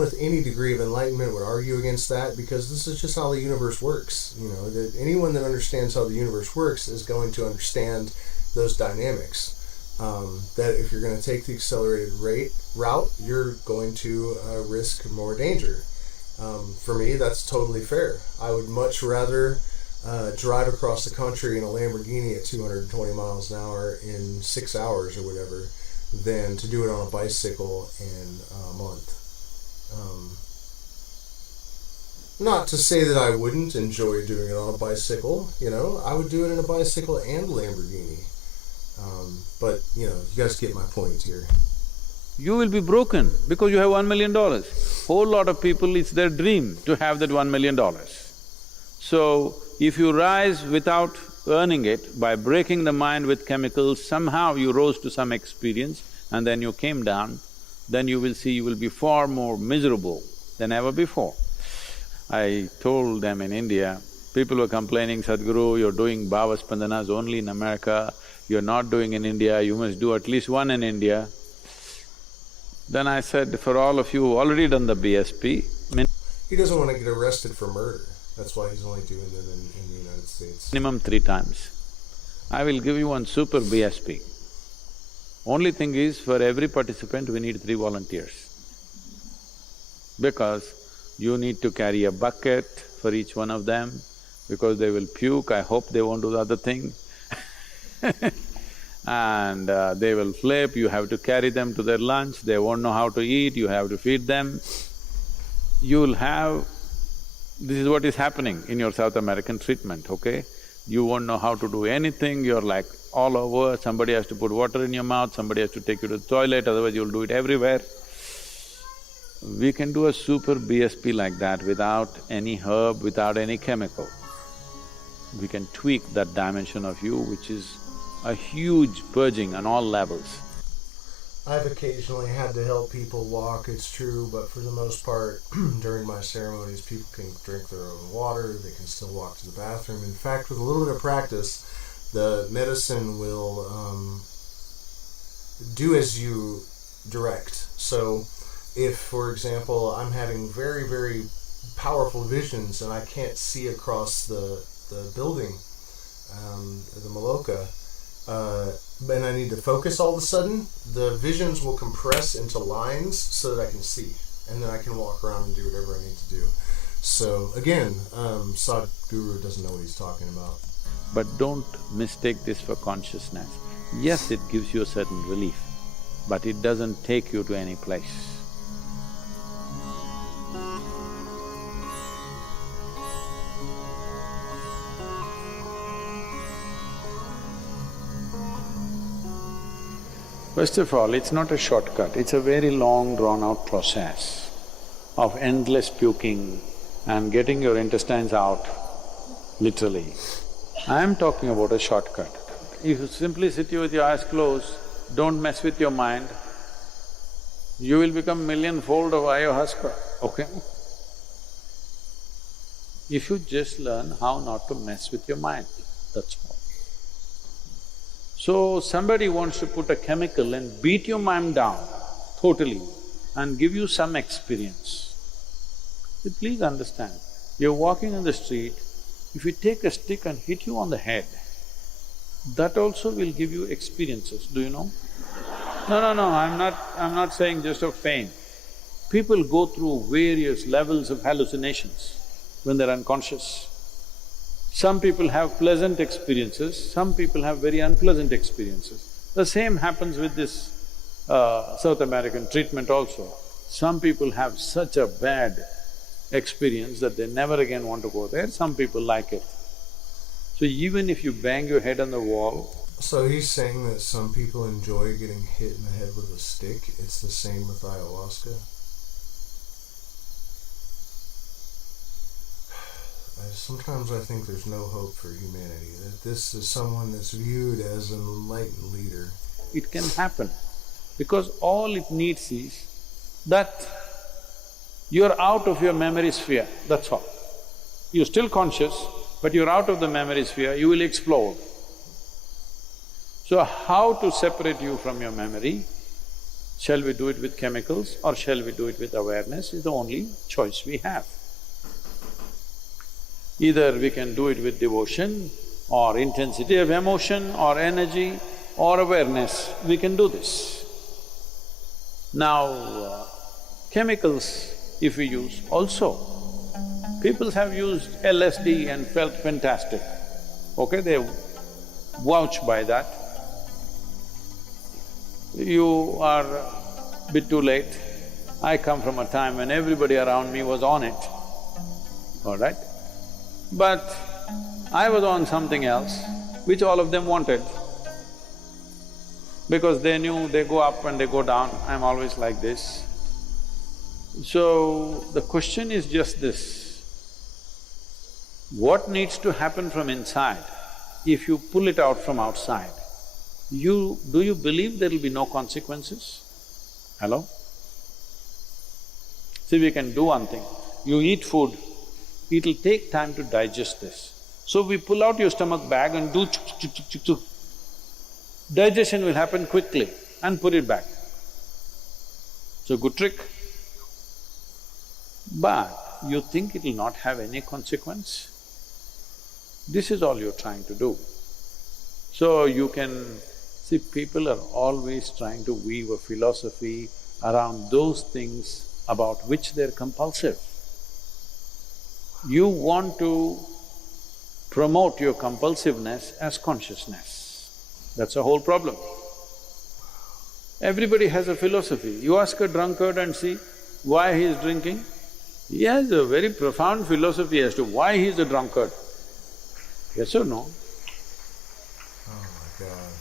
with any degree of enlightenment would argue against that, because this is just how the universe works. That anyone that understands how the universe works is going to understand those dynamics. That if you're going to take the accelerated route, you're going to risk more danger. For me, that's totally fair. I would much rather drive across the country in a Lamborghini at 220 miles an hour in 6 hours or whatever, than to do it on a bicycle in a month. Not to say that I wouldn't enjoy doing it on a bicycle. I would do it in a bicycle and Lamborghini. But you guys get my point here. You will be broken because you have $1 million. Whole lot of people, it's their dream to have that $1 million. So, if you rise without earning it, by breaking the mind with chemicals, somehow you rose to some experience and then you came down, then you will see you will be far more miserable than ever before. I told them in India, people were complaining, Sadhguru, you're doing Bhava Spandanas only in America, you're not doing in India, you must do at least one in India. Then I said, for all of you who've already done the BSP… He doesn't want to get arrested for murder. That's why he's only doing them in the United States. Minimum 3 times. I will give you one super BSP. Only thing is, for every participant we need 3 volunteers. Because you need to carry a bucket for each one of them, because they will puke, I hope they won't do the other thing and they will flip, you have to carry them to their lunch, they won't know how to eat, you have to feed them. You'll have… This is what is happening in your South American treatment, okay? You won't know how to do anything, you're like all over, somebody has to put water in your mouth, somebody has to take you to the toilet, otherwise you'll do it everywhere. We can do a super BSP like that without any herb, without any chemical. We can tweak that dimension of you, which is a huge purging on all levels. I've occasionally had to help people walk, it's true, but for the most part, during my ceremonies, people can drink their own water, they can still walk to the bathroom. In fact, with a little bit of practice, the medicine will do as you direct. So, if, for example, I'm having very, very powerful visions, and I can't see across the building, the Maloka, and I need to focus all of a sudden, the visions will compress into lines so that I can see, and then I can walk around and do whatever I need to do. So again, Sadhguru doesn't know what he's talking about. But don't mistake this for consciousness. Yes, it gives you a certain relief, but it doesn't take you to any place. First of all, it's not a shortcut, it's a very long drawn-out process of endless puking and getting your intestines out, literally. I'm talking about a shortcut. If you simply sit with your eyes closed, don't mess with your mind, you will become millionfold of ayahuasca, okay? If you just learn how not to mess with your mind, that's all. So, somebody wants to put a chemical and beat your mind down totally and give you some experience. But please understand, you're walking on the street, if you take a stick and hit you on the head, that also will give you experiences, do you know? No, I'm not saying just of pain. People go through various levels of hallucinations when they're unconscious. Some people have pleasant experiences, some people have very unpleasant experiences. The same happens with this South American treatment also. Some people have such a bad experience that they never again want to go there, some people like it. So even if you bang your head on the wall… So he's saying that some people enjoy getting hit in the head with a stick. It's the same with ayahuasca. Sometimes I think there's no hope for humanity, that this is someone that's viewed as an enlightened leader. It can happen, because all it needs is that you're out of your memory sphere, that's all. You're still conscious, but you're out of the memory sphere, you will explode. So how to separate you from your memory? Shall we do it with chemicals or shall we do it with awareness is the only choice we have. Either we can do it with devotion or intensity of emotion or energy or awareness, we can do this. Now, chemicals if we use also, people have used LSD and felt fantastic, okay, they vouch by that. You are a bit too late. I come from a time when everybody around me was on it, all right? But I was on something else, which all of them wanted. Because they knew they go up and they go down, I'm always like this. So, the question is just this, what needs to happen from inside if you pull it out from outside? Do you believe there will be no consequences? Hello? See, we can do one thing, you eat food, it'll take time to digest this. So we pull out your stomach bag and do chuk chuk chuk chuk chuk. Digestion will happen quickly and put it back. So good trick. But you think it'll not have any consequence? This is all you're trying to do. So you can… see, people are always trying to weave a philosophy around those things about which they're compulsive. You want to promote your compulsiveness as consciousness. That's the whole problem. Everybody has a philosophy. You ask a drunkard and see why he is drinking, he has a very profound philosophy as to why he is a drunkard. Yes or no? Oh my God.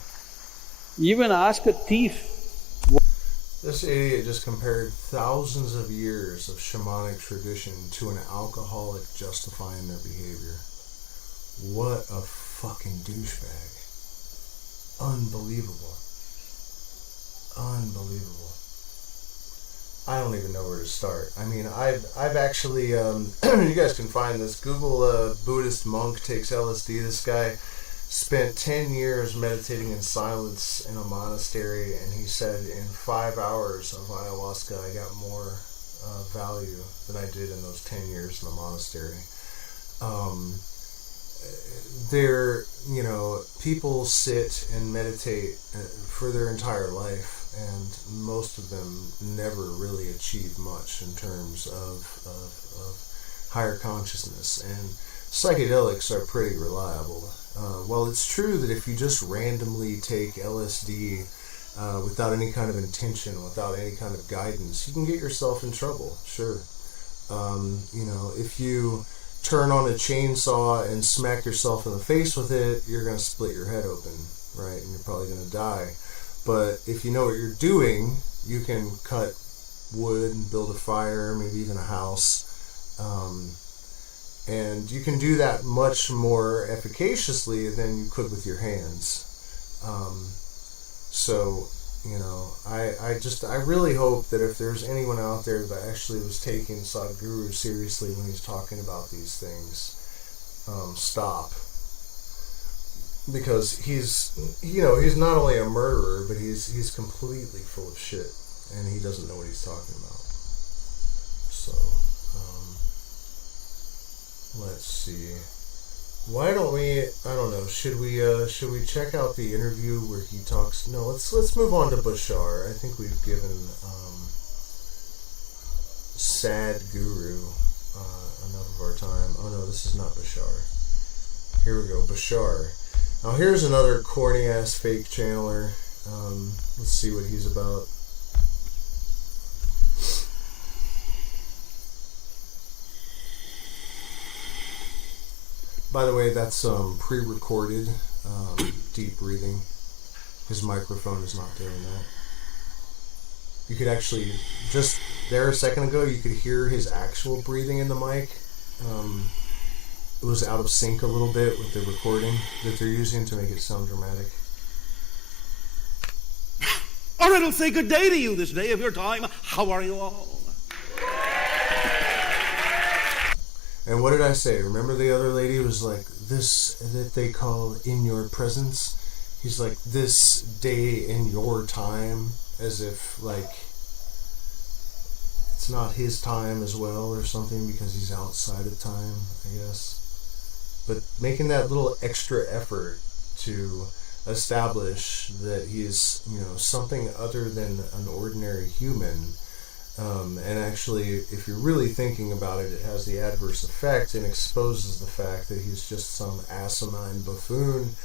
Even ask a thief. This idiot just compared thousands of years of shamanic tradition to an alcoholic justifying their behavior. What a fucking douchebag. Unbelievable. Unbelievable. I don't even know where to start. I mean, I've actually, you guys can find this, Google Buddhist monk takes LSD. This guy spent 10 years meditating in silence in a monastery, and he said in 5 hours of ayahuasca I got more value than I did in those 10 years in the monastery. People sit and meditate for their entire life, and most of them never really achieve much in terms of higher consciousness. And psychedelics are pretty reliable. While it's true that if you just randomly take LSD without any kind of intention, without any kind of guidance, you can get yourself in trouble, sure. If you turn on a chainsaw and smack yourself in the face with it, you're going to split your head open, right? And you're probably going to die. But if you know what you're doing, you can cut wood and build a fire, maybe even a house. And you can do that much more efficaciously than you could with your hands. I really hope that if there's anyone out there that actually was taking Sadhguru seriously when he's talking about these things, stop. Because he's not only a murderer, but he's completely full of shit, and he doesn't know what he's talking about. So, let's see. Why don't we? I don't know. Should we check out the interview where he talks? No, let's move on to Bashar. I think we've given Sadhguru enough of our time. Oh no, this is not Bashar. Here we go, Bashar. Now here's another corny ass fake channeler. Let's see what he's about. By the way, that's pre-recorded deep breathing. His microphone is not doing that. You could actually, just there a second ago, you could hear his actual breathing in the mic. It was out of sync a little bit with the recording that they're using to make it sound dramatic. All right, I'll say good day to you this day of your time. How are you all? And what did I say? Remember the other lady was like, this that they call in your presence? He's like, this day in your time, as if like it's not his time as well or something because he's outside of time, I guess. But making that little extra effort to establish that he's, something other than an ordinary human. And actually, if you're really thinking about it, it has the adverse effect and exposes the fact that he's just some asinine buffoon.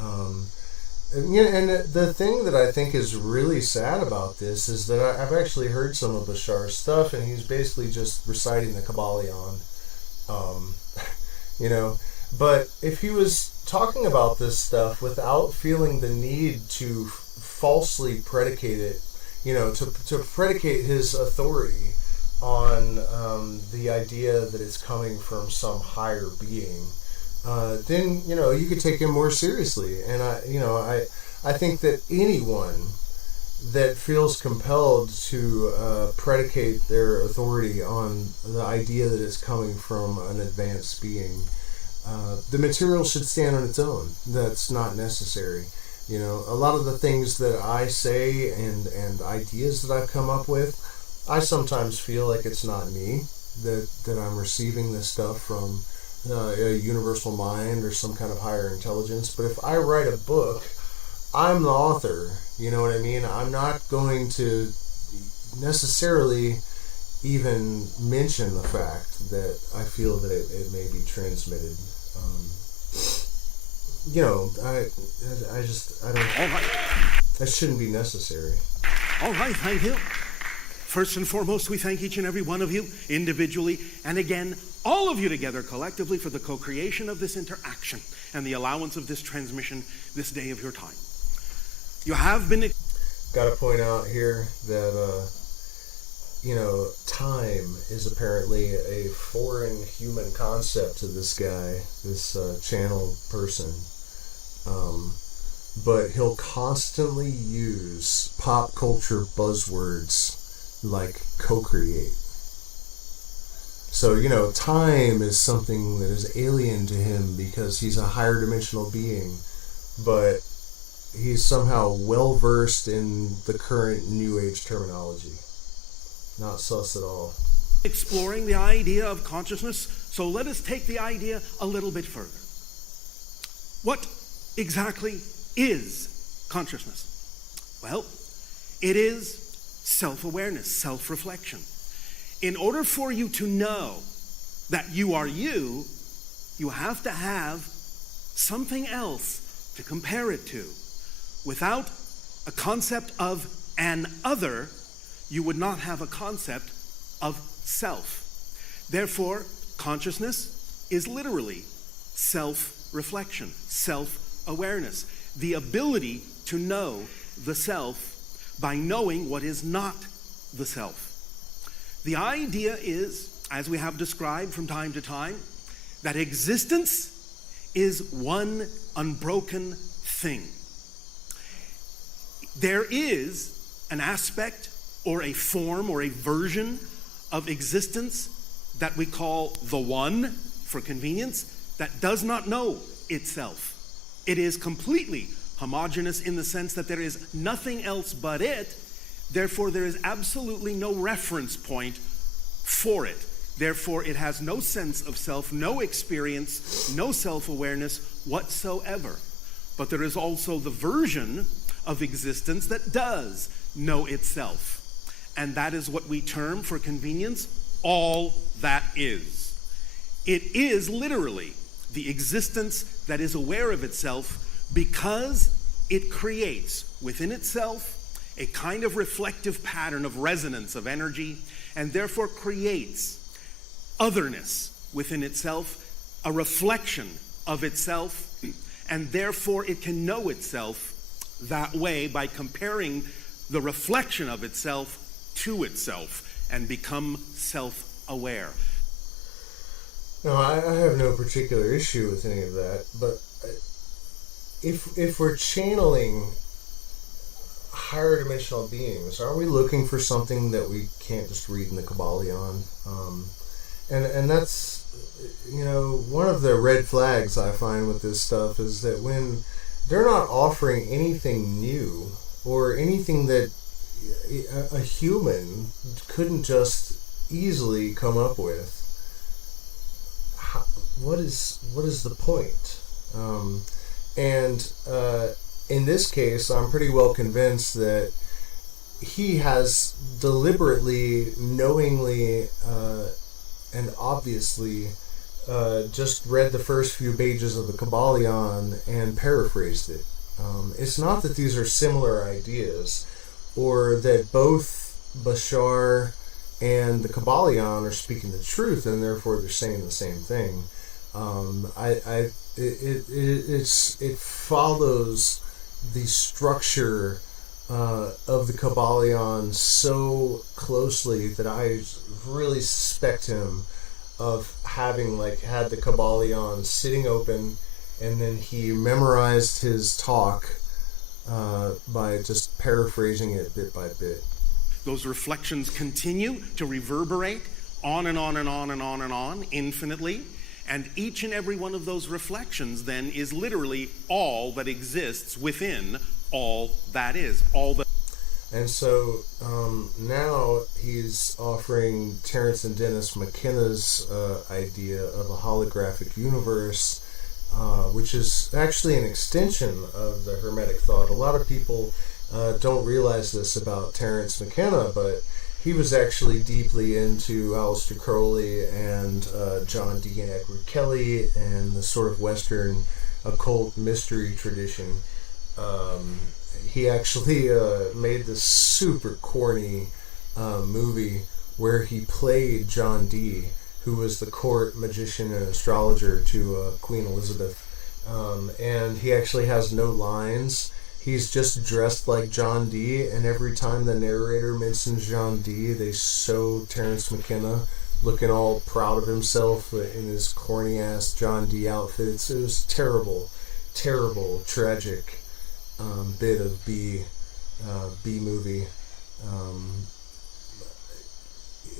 And the thing that I think is really sad about this is that I've actually heard some of Bashar's stuff, and he's basically just reciting the Kybalion. But if he was talking about this stuff without feeling the need to falsely predicate it, to predicate his authority on the idea that it's coming from some higher being, then you could take him more seriously. And I think that anyone that feels compelled to predicate their authority on the idea that it's coming from an advanced being, the material should stand on its own. That's not necessary. A lot of the things that I say and ideas that I've come up with, I sometimes feel like it's not me, that I'm receiving this stuff from a universal mind or some kind of higher intelligence. But if I write a book, I'm the author, you know what I mean? I'm not going to necessarily even mention the fact that I feel that it may be transmitted. I don't. All right. That shouldn't be necessary. All right, thank you. First and foremost, we thank each and every one of you individually, and again, all of you together collectively for the co-creation of this interaction and the allowance of this transmission this day of your time. You have been... Got to point out here that, time is apparently a foreign human concept to this guy, this channel person. But he'll constantly use pop culture buzzwords like co-create. So, time is something that is alien to him because he's a higher dimensional being, but he's somehow well-versed in the current New Age terminology. not sus at all. Exploring the idea of consciousness, so let us take the idea a little bit further. What exactly is consciousness? Well, it is self-awareness, self-reflection. In order for you to know that you are you, you have to have something else to compare it to. Without a concept of an other, you would not have a concept of self. Therefore, consciousness is literally self-reflection, self-awareness, the ability to know the self by knowing what is not the self. The idea is, as we have described from time to time, that existence is one unbroken thing. There is an aspect or a form or a version of existence that we call the one, for convenience, that does not know itself. It is completely homogeneous in the sense that there is nothing else but it. Therefore, there is absolutely no reference point for it. Therefore, it has no sense of self, no experience, no self-awareness whatsoever. But there is also the version of existence that does know itself. And that is what we term, for convenience, all that is. It is literally the existence that is aware of itself because it creates within itself a kind of reflective pattern of resonance of energy, and therefore creates otherness within itself, a reflection of itself, and therefore it can know itself that way by comparing the reflection of itself to itself and become self-aware. No, I have no particular issue with any of that, but if we're channeling higher dimensional beings, are we looking for something that we can't just read in the Kybalion? And that's, one of the red flags I find with this stuff is that when they're not offering anything new or anything that a human couldn't just easily come up with, what is the point? In this case, I'm pretty well convinced that he has deliberately, knowingly, and obviously just read the first few pages of the Kybalion and paraphrased it. It's not that these are similar ideas, or that both Bashar and the Kybalion are speaking the truth, and therefore they're saying the same thing. It follows the structure of the Kybalion so closely that I really suspect him of having had the Kybalion sitting open, and then he memorized his talk by just paraphrasing it bit by bit. Those reflections continue to reverberate on and on and on and on and on infinitely. And each and every one of those reflections then is literally all that exists within all that is, all that. And so now he's offering Terence and Dennis McKenna's idea of a holographic universe, which is actually an extension of the Hermetic thought. A lot of people don't realize this about Terence McKenna, but he was actually deeply into Aleister Crowley and John D. and Edward Kelly and the sort of Western occult mystery tradition. He actually made this super corny movie where he played John Dee, who was the court magician and astrologer to Queen Elizabeth. And he actually has no lines. He's just dressed like John Dee, and every time the narrator mentions John Dee, they show Terence McKenna looking all proud of himself in his corny-ass John Dee outfit. It was terrible, tragic bit of B movie.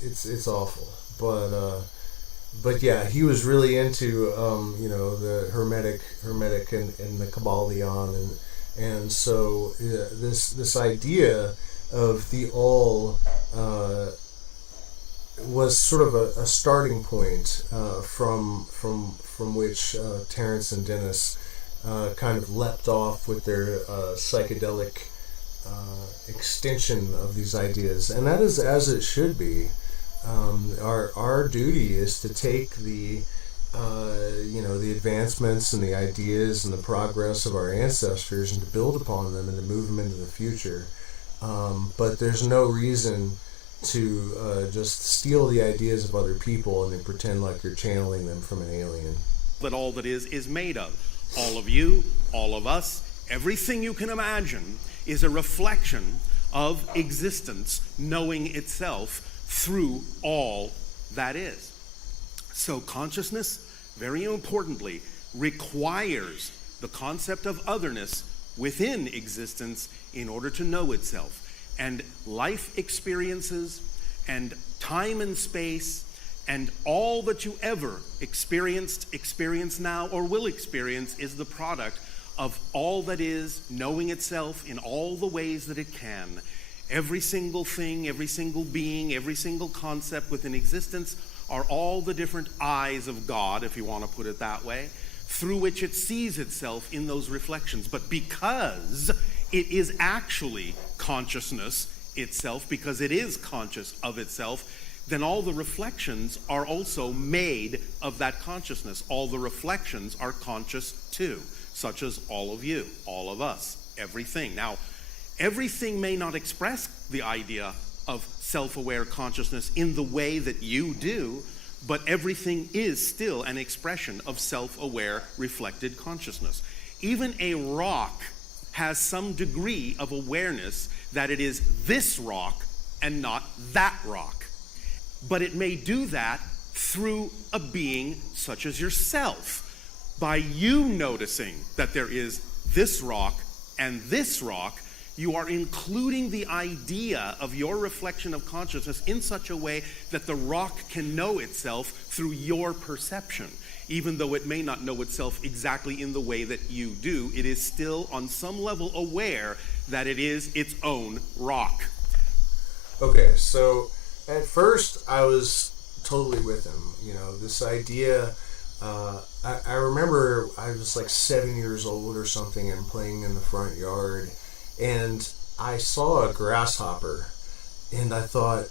It's awful, but yeah, he was really into the Hermetic and the Kybalion, and so this idea of the all was sort of a starting point from which Terence and Dennis kind of leapt off with their psychedelic extension of these ideas, and that is as it should be. Our duty is to take the the advancements and the ideas and the progress of our ancestors and to build upon them and to move them into the future. But there's no reason to just steal the ideas of other people and then pretend like you're channeling them from an alien. That all that is made of. All of you, all of us, everything you can imagine is a reflection of existence knowing itself through all that is. So consciousness, very importantly, requires the concept of otherness within existence in order to know itself. And life experiences and time and space and all that you ever experienced, experience now, or will experience is the product of all that is knowing itself in all the ways that it can. Every single thing, every single being, every single concept within existence are all the different eyes of God, if you want to put it that way, through which it sees itself in those reflections. But because it is actually consciousness itself, because it is conscious of itself, then all the reflections are also made of that consciousness. All the reflections are conscious too, such as all of you, all of us, everything. Now, everything may not express the idea of self-aware consciousness in the way that you do, but everything is still an expression of self-aware reflected consciousness. Even a rock has some degree of awareness that it is this rock and not that rock. But it may do that through a being such as yourself. By you noticing that there is this rock and this rock, you are including the idea of your reflection of consciousness in such a way that the rock can know itself through your perception. Even though it may not know itself exactly in the way that you do, it is still on some level aware that it is its own rock. Okay, so at first I was totally with him. This idea, I remember I was like 7 years old or something and playing in the front yard, and I saw a grasshopper, and I thought,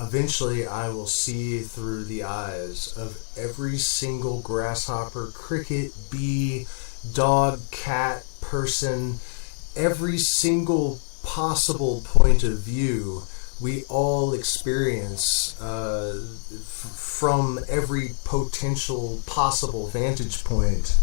eventually I will see through the eyes of every single grasshopper, cricket, bee, dog, cat, person, every single possible point of view we all experience from every potential possible vantage point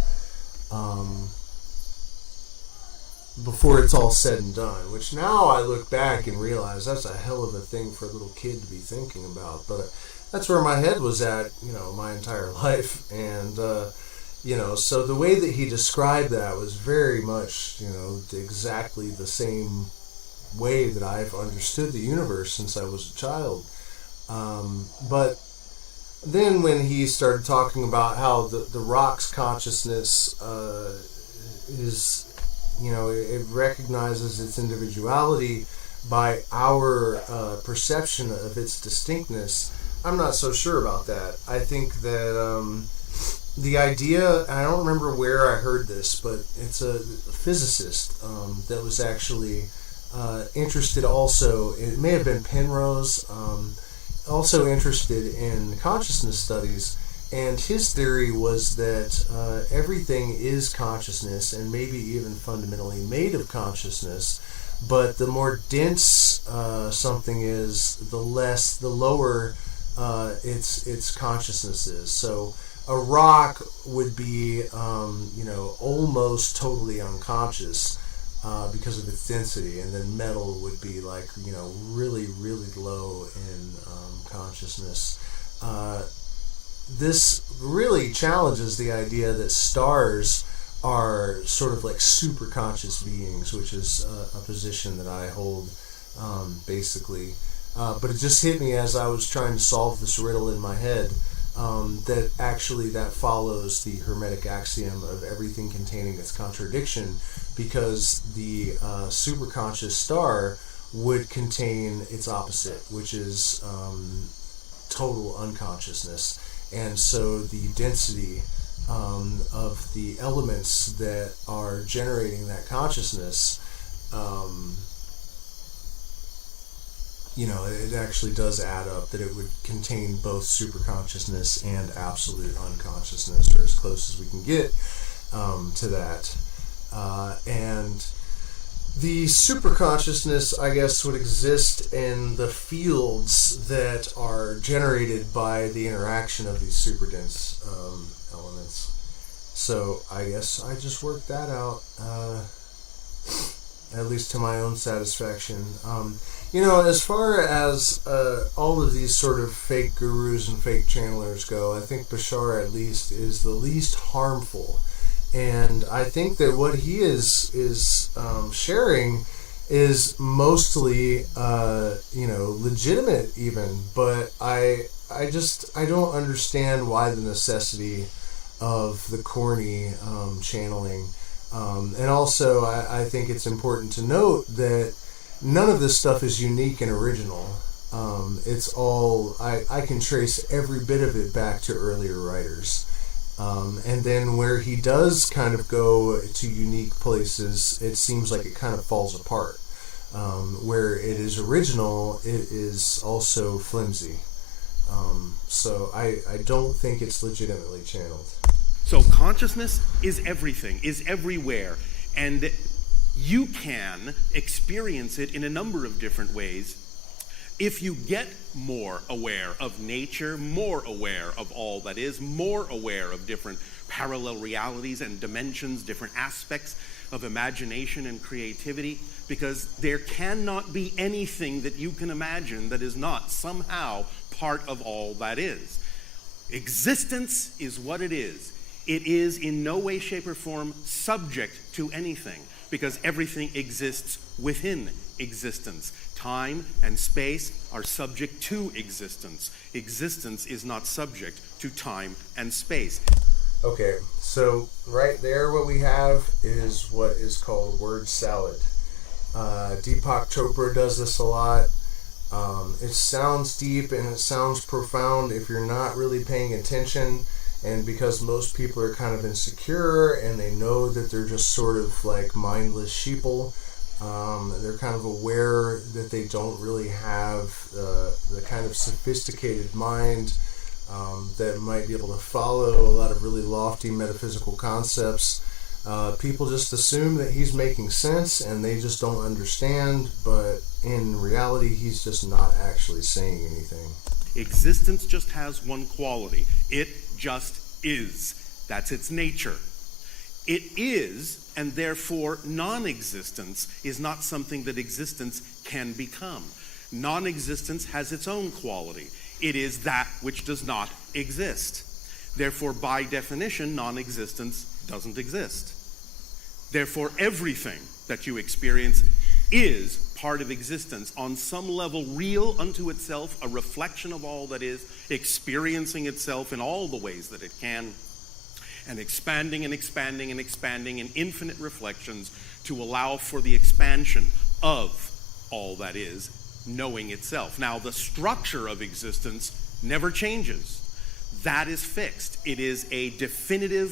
before it's all said and done, which now I look back and realize that's a hell of a thing for a little kid to be thinking about. But that's where my head was at, my entire life. And, so the way that he described that was very much, exactly the same way that I've understood the universe since I was a child. But then when he started talking about how the rock's consciousness is, it recognizes its individuality by our perception of its distinctness, I'm not so sure about that. I think that the idea, I don't remember where I heard this, but it's a physicist that was actually interested also, it may have been Penrose, also interested in consciousness studies, and his theory was that everything is consciousness and maybe even fundamentally made of consciousness, but the more dense something is, the lower its consciousness is. So a rock would be almost totally unconscious because of its density, and then metal would be like really, really low in consciousness. This really challenges the idea that stars are sort of like super conscious beings, which is a position that I hold, basically. But it just hit me as I was trying to solve this riddle in my head, that actually that follows the Hermetic axiom of everything containing its contradiction, because the superconscious star would contain its opposite, which is total unconsciousness. And so the density of the elements that are generating that consciousness, it actually does add up that it would contain both superconsciousness and absolute unconsciousness, or as close as we can get to that. And the superconsciousness, I guess, would exist in the fields that are generated by the interaction of these superdense elements. So I guess I just worked that out, at least to my own satisfaction. As far as all of these sort of fake gurus and fake channelers go, I think Bashar, at least, is the least harmful. And I think that what he is sharing is mostly, legitimate even. But I don't understand why the necessity of the corny channeling. And also, I think it's important to note that none of this stuff is unique and original. It's all, I can trace every bit of it back to earlier writers. And then where he does kind of go to unique places, it seems like it kind of falls apart. Where it is original, it is also flimsy. So I don't think it's legitimately channeled. So consciousness is everything, is everywhere, and you can experience it in a number of different ways. If you get more aware of nature, more aware of all that is, more aware of different parallel realities and dimensions, different aspects of imagination and creativity, because there cannot be anything that you can imagine that is not somehow part of all that is. Existence is what it is. It is in no way, shape, or form subject to anything, because everything exists within existence. Time and space are subject to existence. Existence is not subject to time and space. Okay, so right there what we have is what is called word salad. Deepak Chopra does this a lot. It sounds deep and it sounds profound if you're not really paying attention, and because most people are kind of insecure and they know that they're just sort of like mindless sheeple. They're kind of aware that they don't really have the kind of sophisticated mind that might be able to follow a lot of really lofty metaphysical concepts. People just assume that he's making sense and they just don't understand, but in reality he's just not actually saying anything. Existence just has one quality. It just is. That's its nature. It is, and therefore non-existence is not something that existence can become. Non-existence has its own quality. It is that which does not exist. Therefore, by definition, non-existence doesn't exist. Therefore, everything that you experience is part of existence, on some level real unto itself, a reflection of all that is, experiencing itself in all the ways that it can, and expanding and expanding and expanding in infinite reflections to allow for the expansion of all that is, knowing itself. Now, the structure of existence never changes. That is fixed. It is a definitive,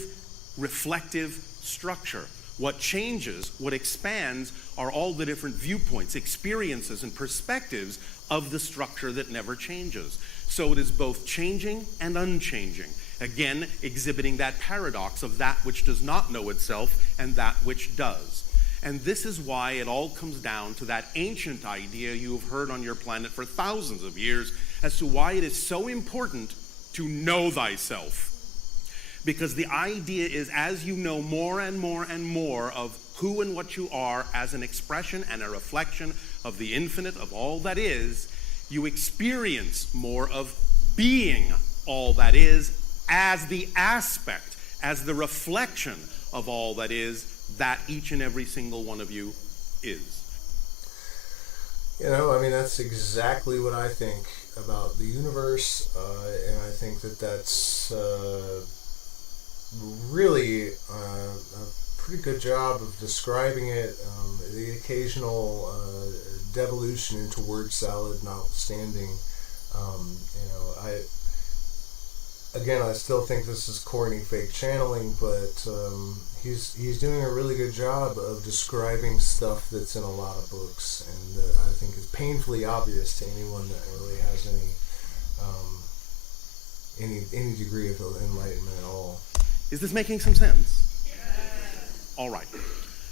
reflective structure. What changes, what expands, are all the different viewpoints, experiences, and perspectives of the structure that never changes. So it is both changing and unchanging. Again, exhibiting that paradox of that which does not know itself and that which does. And this is why it all comes down to that ancient idea you have heard on your planet for thousands of years as to why it is so important to know thyself. Because the idea is, as you know more and more and more of who and what you are as an expression and a reflection of the infinite, of all that is, you experience more of being all that is as the aspect, as the reflection of all that is, that each and every single one of you is. That's exactly what I think about the universe, and I think that that's really a pretty good job of describing it. The occasional devolution into word salad notwithstanding, I still think this is corny fake channeling, but he's doing a really good job of describing stuff that's in a lot of books, and that I think is painfully obvious to anyone that really has any degree of enlightenment at all. Is this making some sense? All right.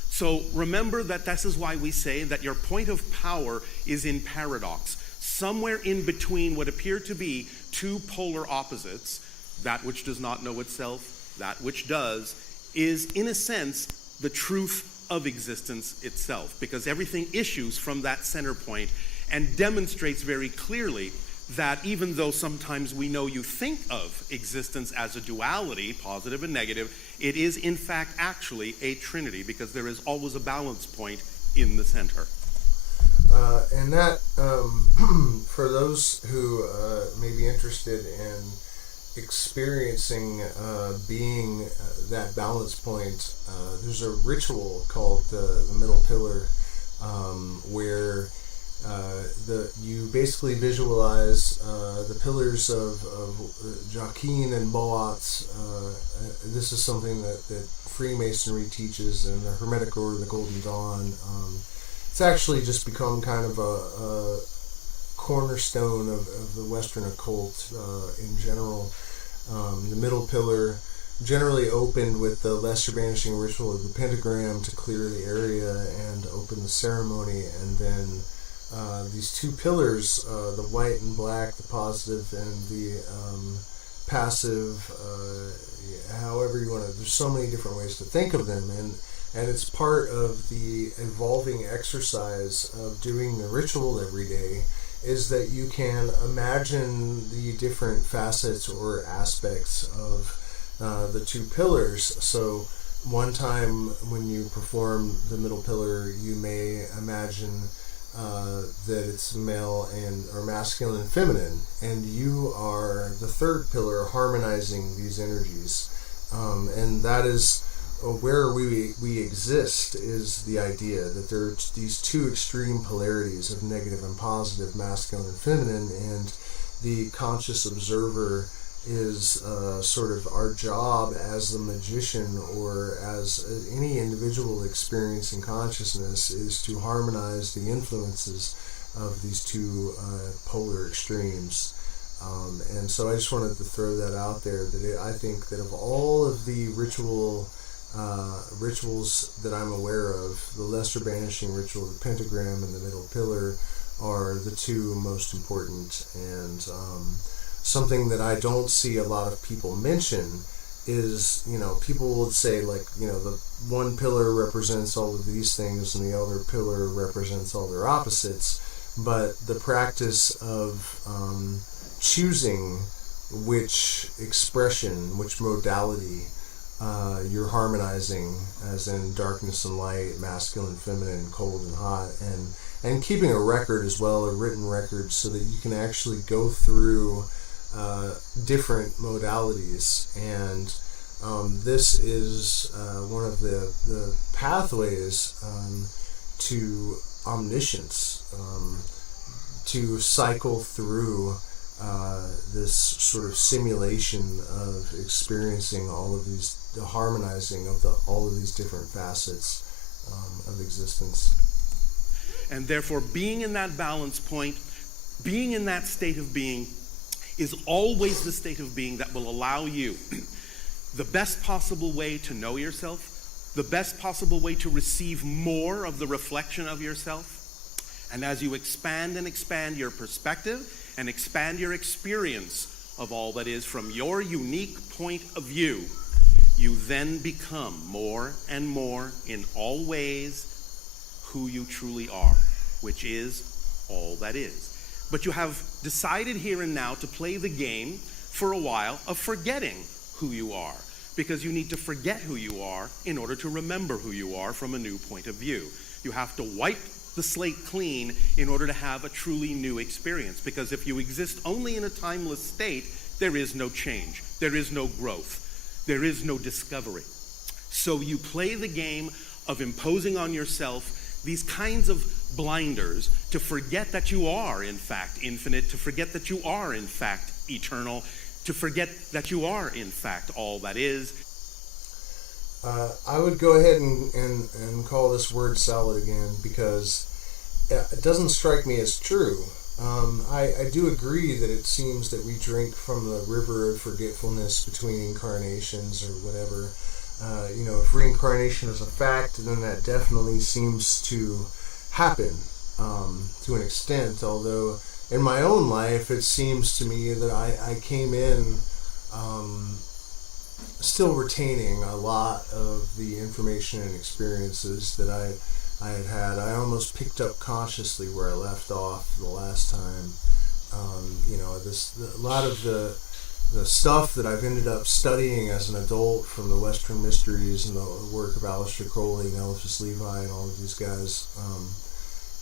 So remember that this is why we say that your point of power is in paradox, somewhere in between what appear to be two polar opposites, that which does not know itself, that which does, is in a sense the truth of existence itself, because everything issues from that center point and demonstrates very clearly that even though sometimes we know you think of existence as a duality, positive and negative, it is in fact actually a trinity, because there is always a balance point in the center. And that, for those who may be interested in experiencing being that balance point, there's a ritual called the middle pillar, where you basically visualize the pillars of Joaquin and Boat's. This is something that Freemasonry teaches in the Hermetic Order of the Golden Dawn. It's actually just become kind of a cornerstone of the Western occult in general. The middle pillar generally opened with the lesser banishing ritual of the pentagram to clear the area and open the ceremony, and then these two pillars, the white and black, the positive and the passive, however you want to, there's so many different ways to think of them, and it's part of the evolving exercise of doing the ritual every day, is that you can imagine the different facets or aspects of the two pillars. So one time when you perform the middle pillar, you may imagine that it's male or masculine and feminine, and you are the third pillar harmonizing these energies, and that is where we exist, is the idea that there are these two extreme polarities of negative and positive, masculine and feminine, and the conscious observer is sort of our job as the magician, or as any individual experiencing consciousness, is to harmonize the influences of these two polar extremes. And so I just wanted to throw that out there, that I think that of all of the rituals that I'm aware of, the lesser banishing ritual, the pentagram, and the middle pillar are the two most important. And something that I don't see a lot of people mention is, people will say, like, the one pillar represents all of these things and the other pillar represents all their opposites, but the practice of choosing which expression, which modality you're harmonizing, as in darkness and light, masculine, feminine, cold and hot, and keeping a record as well, a written record, so that you can actually go through different modalities. And this is one of the pathways to omniscience, to cycle through this sort of simulation of experiencing all of these, the harmonizing of all of these different facets of existence. And therefore, being in that balance point, being in that state of being, is always the state of being that will allow you the best possible way to know yourself, the best possible way to receive more of the reflection of yourself. And as you expand and expand your perspective and expand your experience of all that is from your unique point of view, you then become more and more in all ways who you truly are, which is all that is. But you have decided here and now to play the game for a while of forgetting who you are, because you need to forget who you are in order to remember who you are from a new point of view. You have to wipe the slate clean in order to have a truly new experience, because if you exist only in a timeless state, there is no change, there is no growth, there is no discovery. So you play the game of imposing on yourself these kinds of blinders to forget that you are, in fact, infinite, to forget that you are, in fact, eternal, to forget that you are, in fact, all that is. I would go ahead and call this word salad again, because it doesn't strike me as true. I do agree that it seems that we drink from the river of forgetfulness between incarnations or whatever. If reincarnation is a fact, then that definitely seems to happen to an extent, although in my own life it seems to me that I came in still retaining a lot of the information and experiences that I had. I almost picked up consciously where I left off the last time. A lot of the stuff that I've ended up studying as an adult from the Western Mysteries and the work of Aleister Crowley and Eliphas Levi and all of these guys,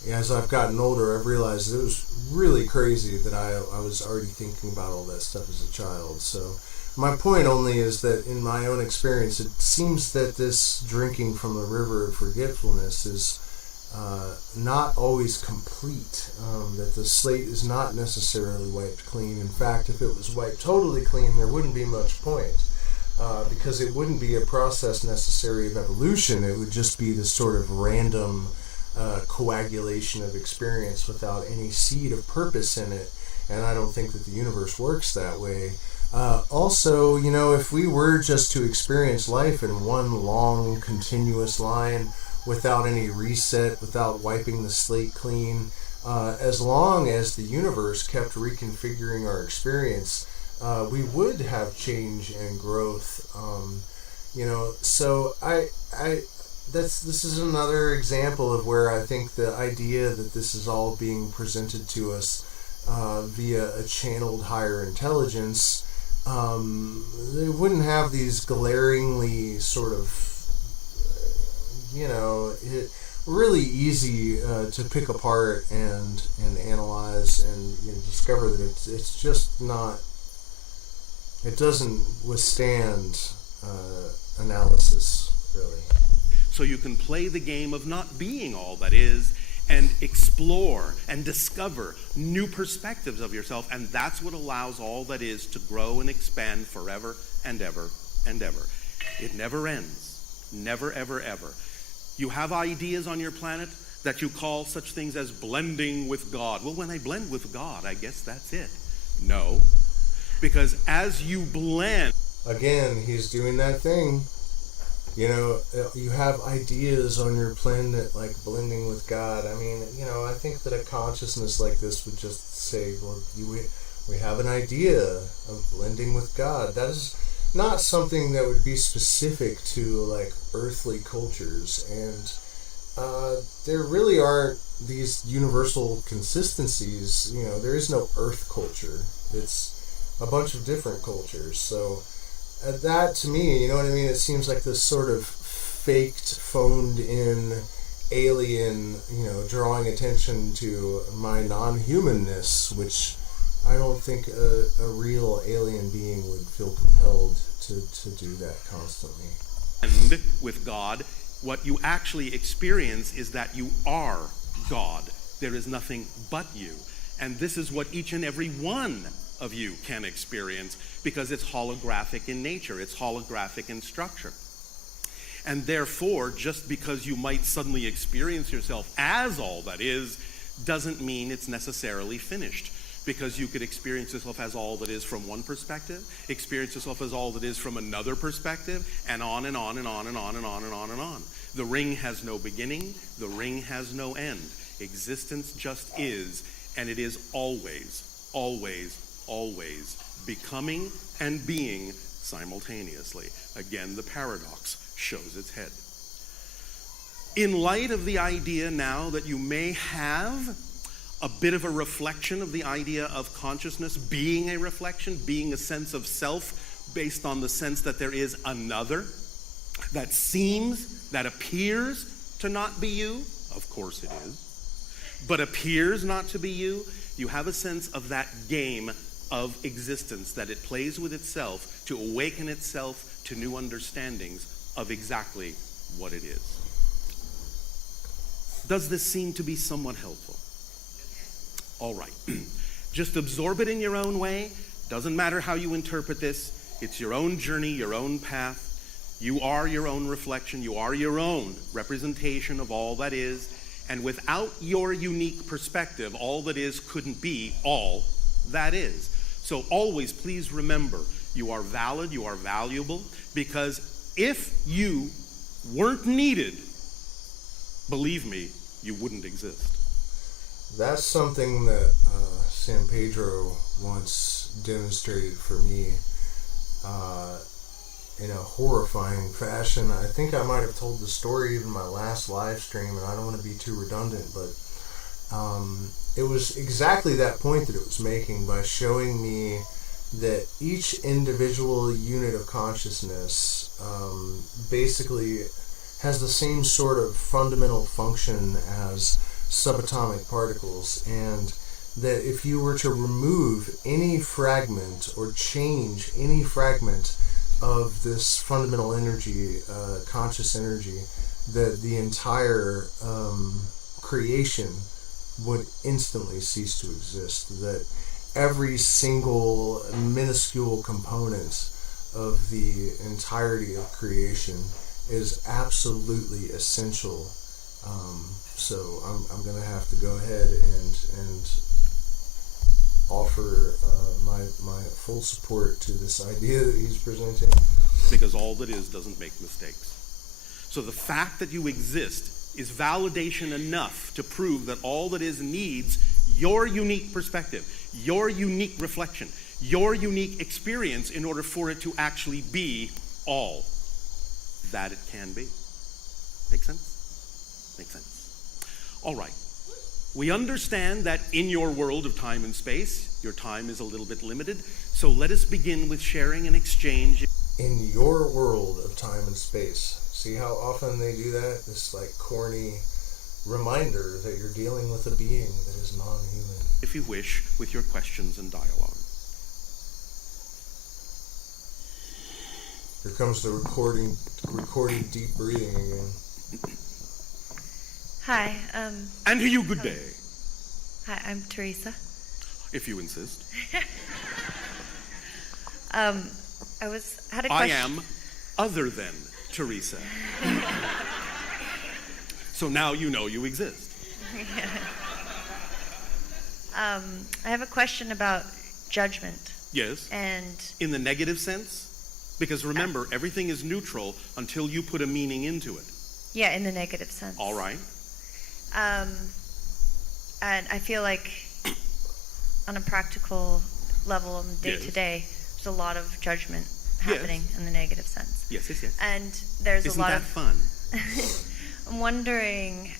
as I've gotten older, I've realized it was really crazy that I was already thinking about all that stuff as a child. So my point only is that in my own experience, it seems that this drinking from the river of forgetfulness is not always complete, that the slate is not necessarily wiped clean. In fact, if it was wiped totally clean, there wouldn't be much point, because it wouldn't be a process necessary of evolution. It would just be this sort of random coagulation of experience without any seed of purpose in it, and I don't think that the universe works that way. Also, if we were just to experience life in one long, continuous line, without any reset, without wiping the slate clean, as long as the universe kept reconfiguring our experience, we would have change and growth. So this is another example of where I think the idea that this is all being presented to us via a channeled higher intelligence, they wouldn't have these glaringly sort of, really easy to pick apart and analyze and discover that it's just not, it doesn't withstand analysis, really. So you can play the game of not being all that is and explore and discover new perspectives of yourself, and that's what allows all that is to grow and expand forever and ever and ever. It never ends. Never, ever, ever. You have ideas on your planet that you call such things as blending with God. Well, when I blend with God, I guess that's it. No, because as you blend... Again, he's doing that thing. You have ideas on your planet like blending with God. I mean, I think that a consciousness like this would just say, well, we have an idea of blending with God. That is not something that would be specific to like earthly cultures, and there really aren't these universal consistencies. There is no earth culture. It's a bunch of different cultures. So that to me, it seems like this sort of faked, phoned in alien, drawing attention to my non-humanness, which I don't think a real alien being would feel compelled to do that constantly. And with God, what you actually experience is that you are God. There is nothing but you. And this is what each and every one of you can experience, because it's holographic in nature, it's holographic in structure. And therefore, just because you might suddenly experience yourself as all that is, doesn't mean it's necessarily finished. Because you could experience yourself as all that is from one perspective, experience yourself as all that is from another perspective, and on and on and on and on and on and on and on. The ring has no beginning, the ring has no end. Existence just is, and it is always, always, always becoming and being simultaneously. Again, the paradox shows its head. In light of the idea now that you may have a bit of a reflection of the idea of consciousness being a reflection, being a sense of self based on the sense that there is another that seems, that appears to not be you, of course it is, but appears not to be you, you have a sense of that game of existence that it plays with itself to awaken itself to new understandings of exactly what it is. Does this seem to be somewhat helpful? All right. Just absorb it in your own way. Doesn't matter how you interpret this. It's your own journey, your own path. You are your own reflection. You are your own representation of all that is. And without your unique perspective, all that is couldn't be all that is. So always please remember, you are valid, you are valuable, because if you weren't needed, believe me, you wouldn't exist. That's something that San Pedro once demonstrated for me in a horrifying fashion. I think I might have told the story even in my last live stream, and I don't want to be too redundant, but it was exactly that point that it was making by showing me that each individual unit of consciousness basically has the same sort of fundamental function as subatomic particles, and that if you were to remove any fragment or change any fragment of this fundamental energy, conscious energy, that the entire creation would instantly cease to exist, that every single minuscule component of the entirety of creation is absolutely essential. So I'm going to have to go ahead and offer my full support to this idea that he's presenting. Because all that is doesn't make mistakes. So the fact that you exist is validation enough to prove that all that is needs your unique perspective, your unique reflection, your unique experience in order for it to actually be all that it can be. Make sense? Make sense. All right. We understand that in your world of time and space, your time is a little bit limited, so let us begin with sharing and exchange. In your world of time and space. See how often they do that? This like corny reminder that you're dealing with a being that is non-human. If you wish, with your questions and dialogue. Here comes the recorded deep breathing again. Hi. And to you, good day. Hi, I'm Teresa. If you insist. I had a question. I am other than Teresa. So now you know you exist. I have a question about judgment. Yes. And in the negative sense? Because remember, everything is neutral until you put a meaning into it. Yeah, in the negative sense. All right. And I feel like on a practical level, day to day, there's a lot of judgment happening in the negative sense. Yes, yes, yes. And there's Isn't a lot that of fun? I'm wondering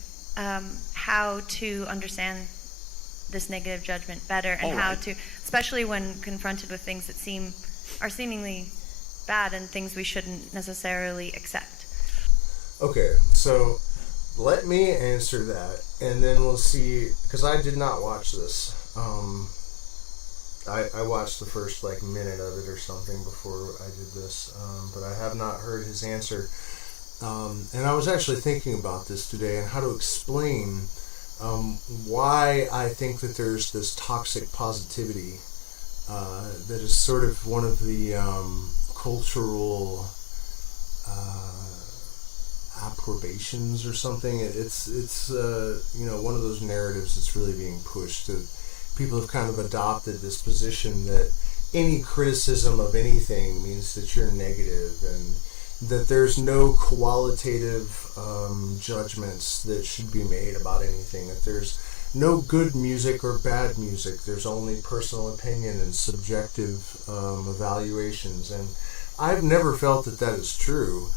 how to understand this negative judgment better, and how to, especially when confronted with things that are seemingly bad and things we shouldn't necessarily accept. Okay, so let me answer that, and then we'll see, because I did not watch this. I watched the first minute of it or something before I did this, but I have not heard his answer. And I was actually thinking about this today and how to explain why I think that there's this toxic positivity that is sort of one of the cultural approbations or something. It's one of those narratives that's really being pushed. That people have kind of adopted this position that any criticism of anything means that you're negative, and that there's no qualitative judgments that should be made about anything, that there's no good music or bad music, there's only personal opinion and subjective evaluations. And I've never felt that that is true.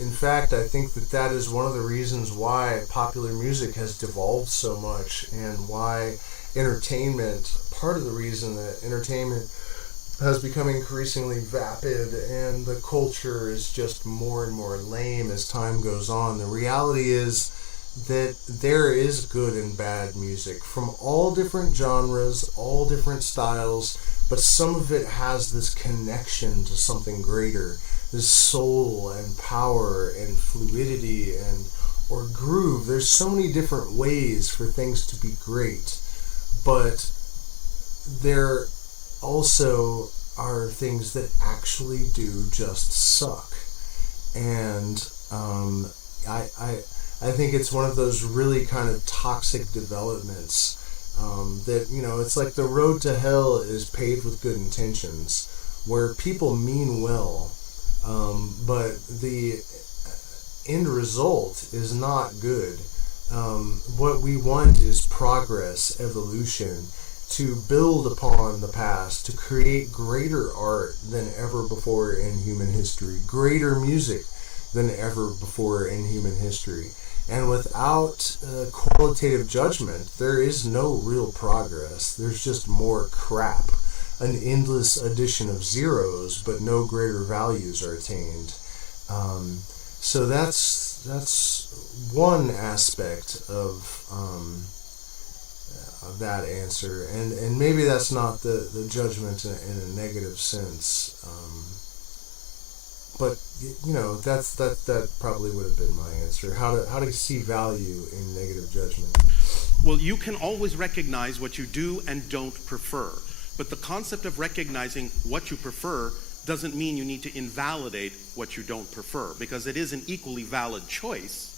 In fact, I think that that is one of the reasons why popular music has devolved so much, and why part of the reason that entertainment has become increasingly vapid and the culture is just more and more lame as time goes on. The reality is that there is good and bad music from all different genres, all different styles, but some of it has this connection to something greater, this soul and power and fluidity and or groove. There's so many different ways for things to be great, but there also are things that actually do just suck. And I think it's one of those really kind of toxic developments that, you know, it's like the road to hell is paved with good intentions, where people mean well, but the end result is not good. What we want is progress, evolution, to build upon the past, to create greater art than ever before in human history, greater music than ever before in human history. And without qualitative judgment, there is no real progress. There's just more crap, an endless addition of zeros, but no greater values are attained. So that's one aspect of that answer, and maybe that's not the judgment in a negative sense. But you know, that probably would have been my answer. How to see value in negative judgment. Well, you can always recognize what you do and don't prefer. But the concept of recognizing what you prefer doesn't mean you need to invalidate what you don't prefer, because it is an equally valid choice.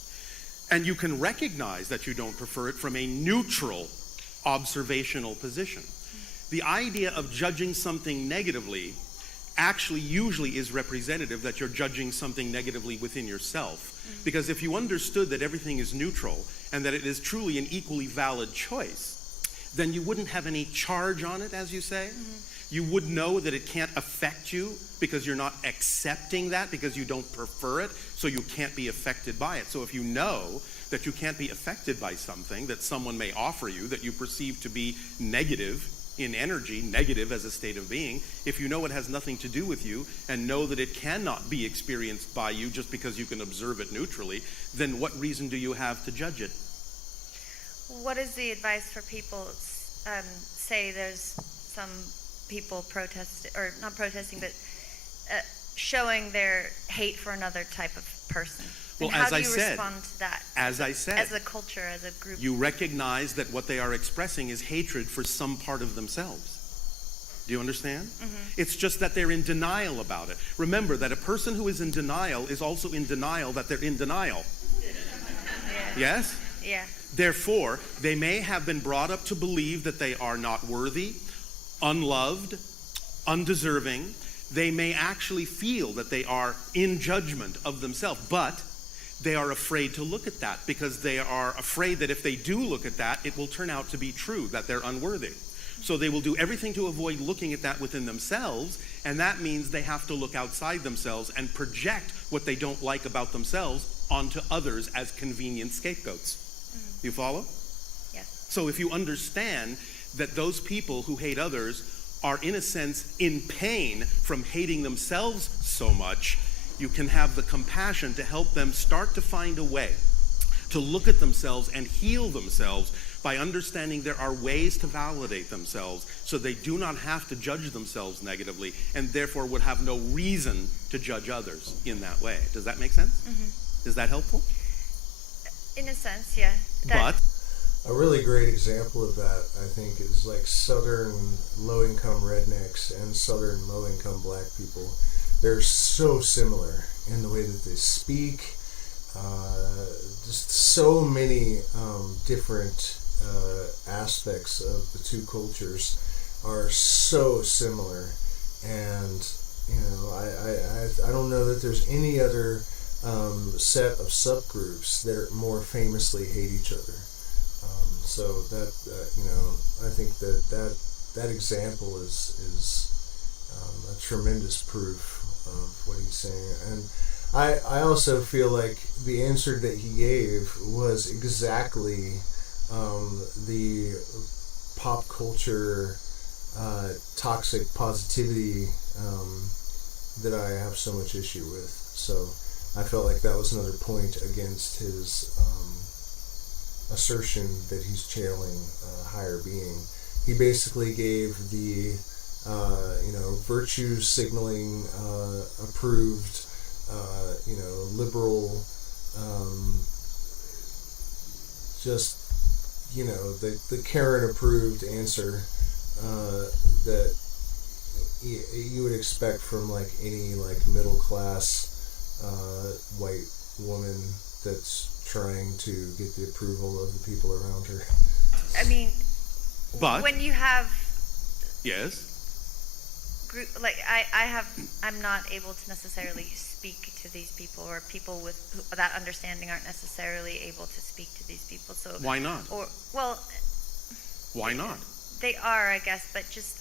And you can recognize that you don't prefer it from a neutral observational position. The idea of judging something negatively actually usually is representative that you're judging something negatively within yourself. Because if you understood that everything is neutral and that it is truly an equally valid choice, then you wouldn't have any charge on it, as you say. You would know that it can't affect you because you're not accepting that, because you don't prefer it, so you can't be affected by it. So if you know that you can't be affected by something that someone may offer you that you perceive to be negative in energy, negative as a state of being, if you know it has nothing to do with you and know that it cannot be experienced by you just because you can observe it neutrally, then what reason do you have to judge it? What is the advice for people, say there's some people or not protesting, but showing their hate for another type of person? Well, how do you respond to that? As I said, as a culture, as a group, you recognize that what they are expressing is hatred for some part of themselves. Do you understand? It's just that they're in denial about it. Remember that a person who is in denial is also in denial that they're in denial. Yes? Yeah. Therefore, they may have been brought up to believe that they are not worthy, unloved, undeserving. They may actually feel that they are in judgment of themselves, but they are afraid to look at that because they are afraid that if they do look at that, it will turn out to be true, that they're unworthy. So they will do everything to avoid looking at that within themselves, and that means they have to look outside themselves and project what they don't like about themselves onto others as convenient scapegoats. You follow? Yes. So if you understand that those people who hate others are in a sense in pain from hating themselves so much, you can have the compassion to help them start to find a way to look at themselves and heal themselves by understanding there are ways to validate themselves so they do not have to judge themselves negatively and therefore would have no reason to judge others in that way. Does that make sense? Is that helpful? In a sense, yeah. But a really great example of that, I think, is like southern low-income rednecks and southern low-income black people. They're so similar in the way that they speak. Just so many different aspects of the two cultures are so similar, and you know, I don't know that there's any other set of subgroups that more famously hate each other. So that you know, I think that example is a tremendous proof of what he's saying. And I also feel like the answer that he gave was exactly the pop culture toxic positivity that I have so much issue with. So I felt like that was another point against his assertion that he's channeling a higher being. He basically gave the virtue signaling approved liberal just, you know, the Karen approved answer that you would expect from like any like middle class white woman that's trying to get the approval of the people around her. I mean, but when you have yes, I'm not able to necessarily speak to these people, or people with that understanding aren't necessarily able to speak to these people. So why not? Or well, why not? They are, I guess, but just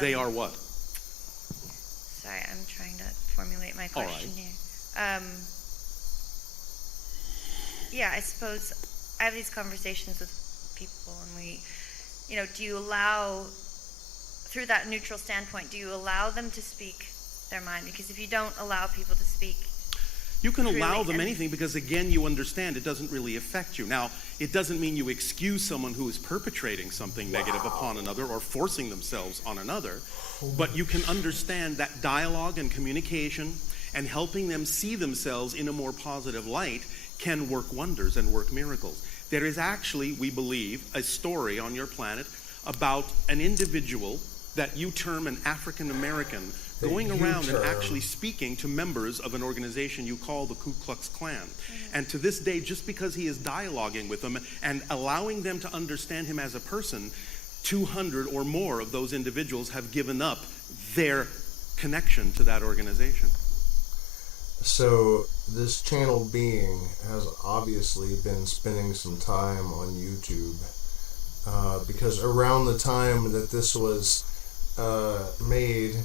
they are what? Sorry, I'm trying to formulate my question here. Yeah, I suppose I have these conversations with people, and we, you know, do you allow, through that neutral standpoint, do you allow them to speak their mind? Because if you don't allow people to speak, you can allow them anything, because again, you understand it doesn't really affect you. Now, it doesn't mean you excuse someone who is perpetrating something negative upon another or forcing themselves on another, but you can understand that dialogue and communication and helping them see themselves in a more positive light can work wonders and work miracles. There is actually, we believe, a story on your planet about an individual that you term an African American going around and actually speaking to members of an organization you call the Ku Klux Klan. And to this day, just because he is dialoguing with them and allowing them to understand him as a person, 200 or more of those individuals have given up their connection to that organization. So this channel being has obviously been spending some time on YouTube because around the time that this was made,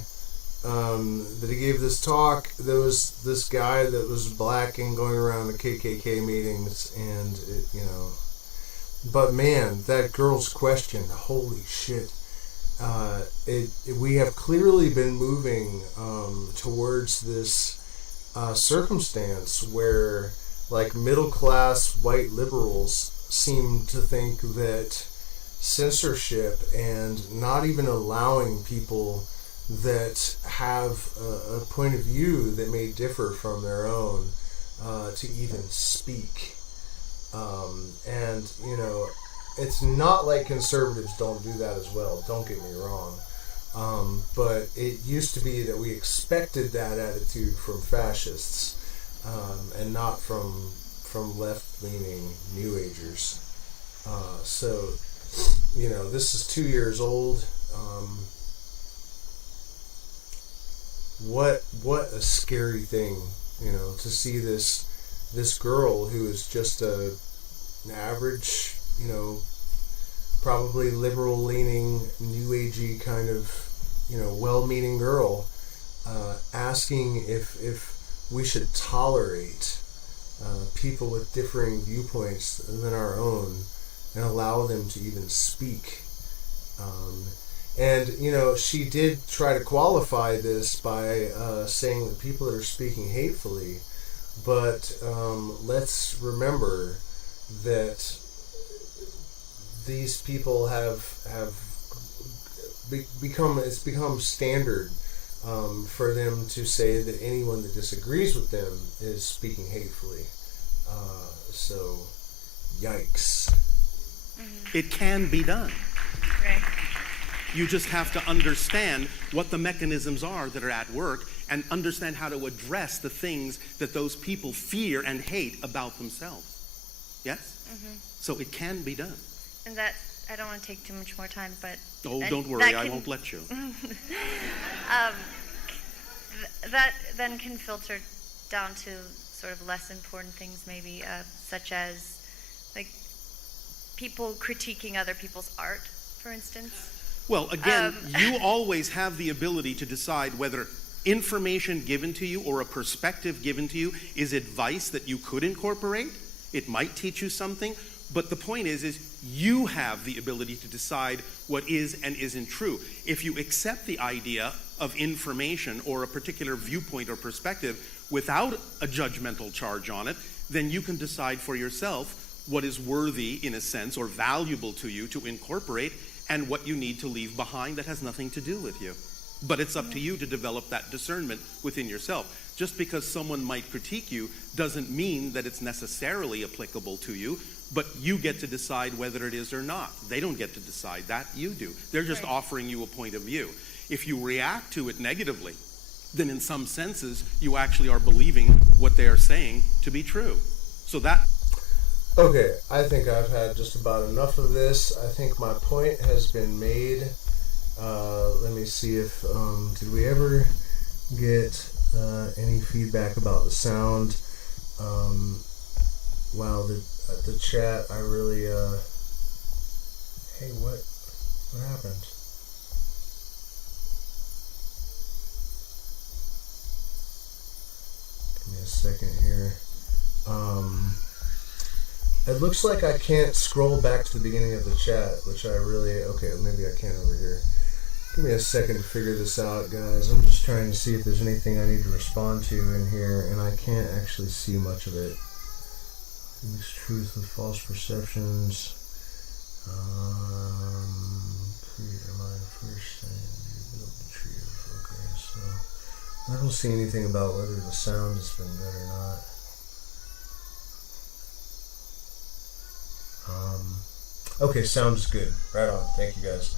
that he gave this talk, there was this guy that was black and going around the KKK meetings, and it, you know, but man, that girl's question, holy shit. We have clearly been moving towards this circumstance where like middle class white liberals seem to think that censorship and not even allowing people that have a point of view that may differ from their own to even speak. And, you know, it's not like conservatives don't do that as well, don't get me wrong. But it used to be that we expected that attitude from fascists and not from left-leaning New Agers. So, you know, this is 2 years old. What a scary thing, you know, to see this girl who is just an average, you know, probably liberal-leaning, New Agey kind of, you know, well-meaning girl, asking if we should tolerate people with differing viewpoints than our own and allow them to even speak. And, you know, she did try to qualify this by saying that people that are speaking hatefully, but let's remember that these people have become standard for them to say that anyone that disagrees with them is speaking hatefully. So, yikes. It can be done. right? You just have to understand what the mechanisms are that are at work and understand how to address the things that those people fear and hate about themselves. Yes? Mm-hmm. So it can be done. And that, I don't want to take too much more time, but... Oh, don't worry, I won't let you. That then can filter down to sort of less important things, maybe, such as, like, people critiquing other people's art, for instance. Well, again, you always have the ability to decide whether information given to you or a perspective given to you is advice that you could incorporate. It might teach you something, but the point is you have the ability to decide what is and isn't true. If you accept the idea of information or a particular viewpoint or perspective without a judgmental charge on it, then you can decide for yourself what is worthy, in a sense, or valuable to you to incorporate, and what you need to leave behind that has nothing to do with you. But it's up to you to develop that discernment within yourself. Just because someone might critique you doesn't mean that it's necessarily applicable to you, But you get to decide whether it is or not. They don't get to decide that, you do. They're just offering you a point of view. If you react to it negatively, then in some senses, you actually are believing what they are saying to be true. So that... Okay, I think I've had just about enough of this. I think my point has been made. Let me see if, did we ever get any feedback about the sound? Wow, the chat, I really, hey, what happened? Give me a second here. It looks like I can't scroll back to the beginning of the chat, which I really, okay, maybe I can over here. Give me a second to figure this out, guys. I'm just trying to see if there's anything I need to respond to in here, and I can't actually see much of it. Mix truth with false perceptions. Create your mind first, and build the tree of, okay, so I don't see anything about whether the sound has been good or not. Okay, sounds good. Right on. Thank you, guys.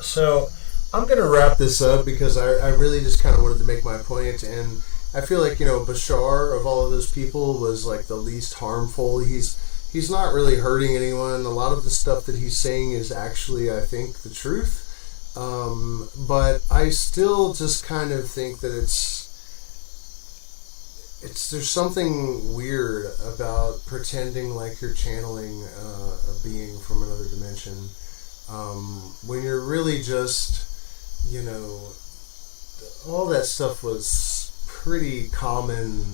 So I'm going to wrap this up because I really just kind of wanted to make my point, and I feel like, Bashar, of all of those people, was like the least harmful. He's not really hurting anyone. A lot of the stuff that he's saying is actually, I think, the truth. But I still just kind of think that there's something weird about pretending like you're channeling a being from another dimension, when you're really just, all that stuff was pretty common.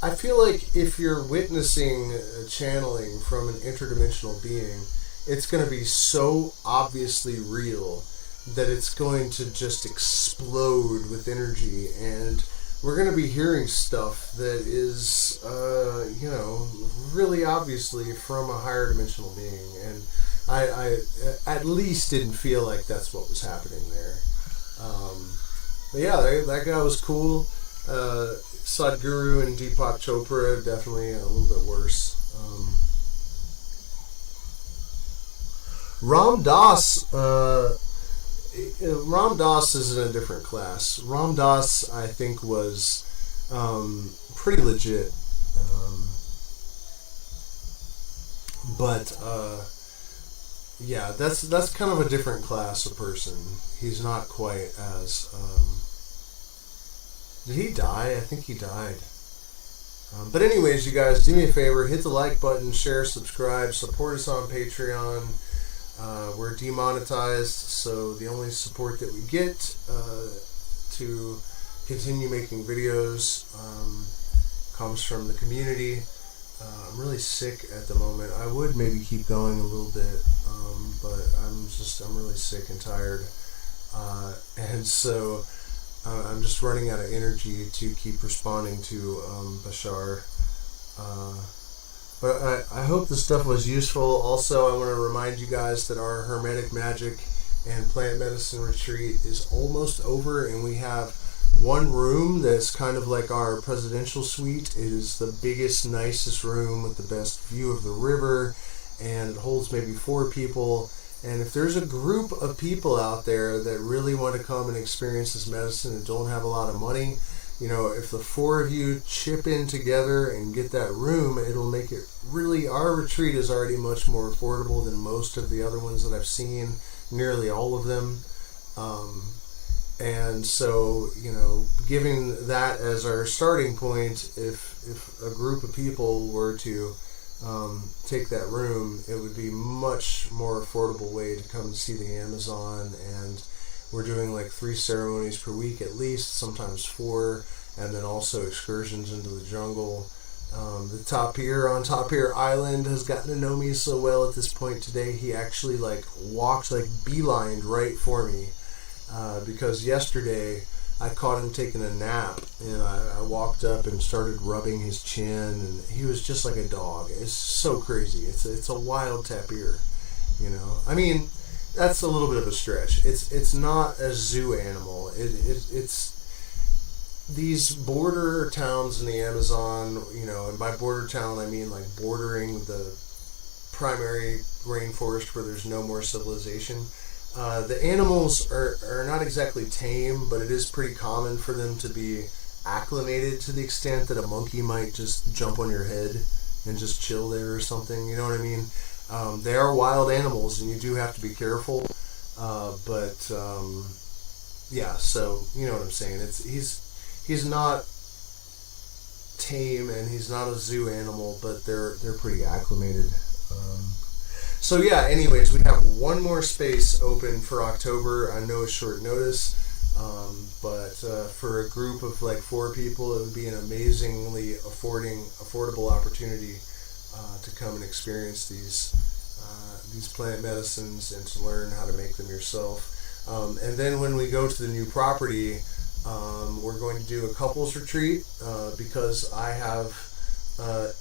I feel like if you're witnessing a channeling from an interdimensional being, it's going to be so obviously real that it's going to just explode with energy, and we're going to be hearing stuff that is, really obviously from a higher dimensional being. And I at least didn't feel like that's what was happening there. But yeah, that guy was cool. Sadhguru and Deepak Chopra, definitely a little bit worse. Ram Dass is in a different class. Ram Dass, I think, was pretty legit. But yeah, that's kind of a different class of person. He's not quite as... did he die? I think he died. But anyways, you guys, do me a favor, hit the like button, share, subscribe, support us on Patreon. We're demonetized, so the only support that we get to continue making videos comes from the community. I'm really sick at the moment. I would maybe keep going a little bit, but I'm really sick and tired, and so I'm just running out of energy to keep responding to Bashar. But I hope this stuff was useful. Also, I want to remind you guys that our Hermetic Magic and Plant Medicine Retreat is almost over, and we have one room that's kind of like our presidential suite. It is the biggest, nicest room with the best view of the river, and it holds maybe 4 people. And if there's a group of people out there that really want to come and experience this medicine and don't have a lot of money, if the 4 of you chip in together and get that room, it'll make it really, our retreat is already much more affordable than most of the other ones that I've seen, nearly all of them. And so, giving that as our starting point, if a group of people were to take that room, it would be much more affordable way to come and see the Amazon. And we're doing like 3 ceremonies per week at least, sometimes 4, and then also excursions into the jungle. The Tapir on Tapir Island has gotten to know me so well at this point today. He actually walked, beelined right for me, because yesterday I caught him taking a nap, and I walked up and started rubbing his chin, and he was just like a dog. It's so crazy. It's a wild tapir, I mean, that's a little bit of a stretch. It's not a zoo animal. these border towns in the Amazon, and by border town I mean like bordering the primary rainforest where there's no more civilization. The animals are not exactly tame, but it is pretty common for them to be acclimated to the extent that a monkey might just jump on your head and just chill there or something. You know what I mean? They are wild animals, and you do have to be careful. Yeah, so you know what I'm saying. He's not tame, and he's not a zoo animal, but they're pretty acclimated. So yeah, anyways, we have one more space open for October. I know it's short notice, but for a group of like 4 people, it would be an amazingly affordable opportunity to come and experience these plant medicines and to learn how to make them yourself. And then when we go to the new property, we're going to do a couples retreat because I have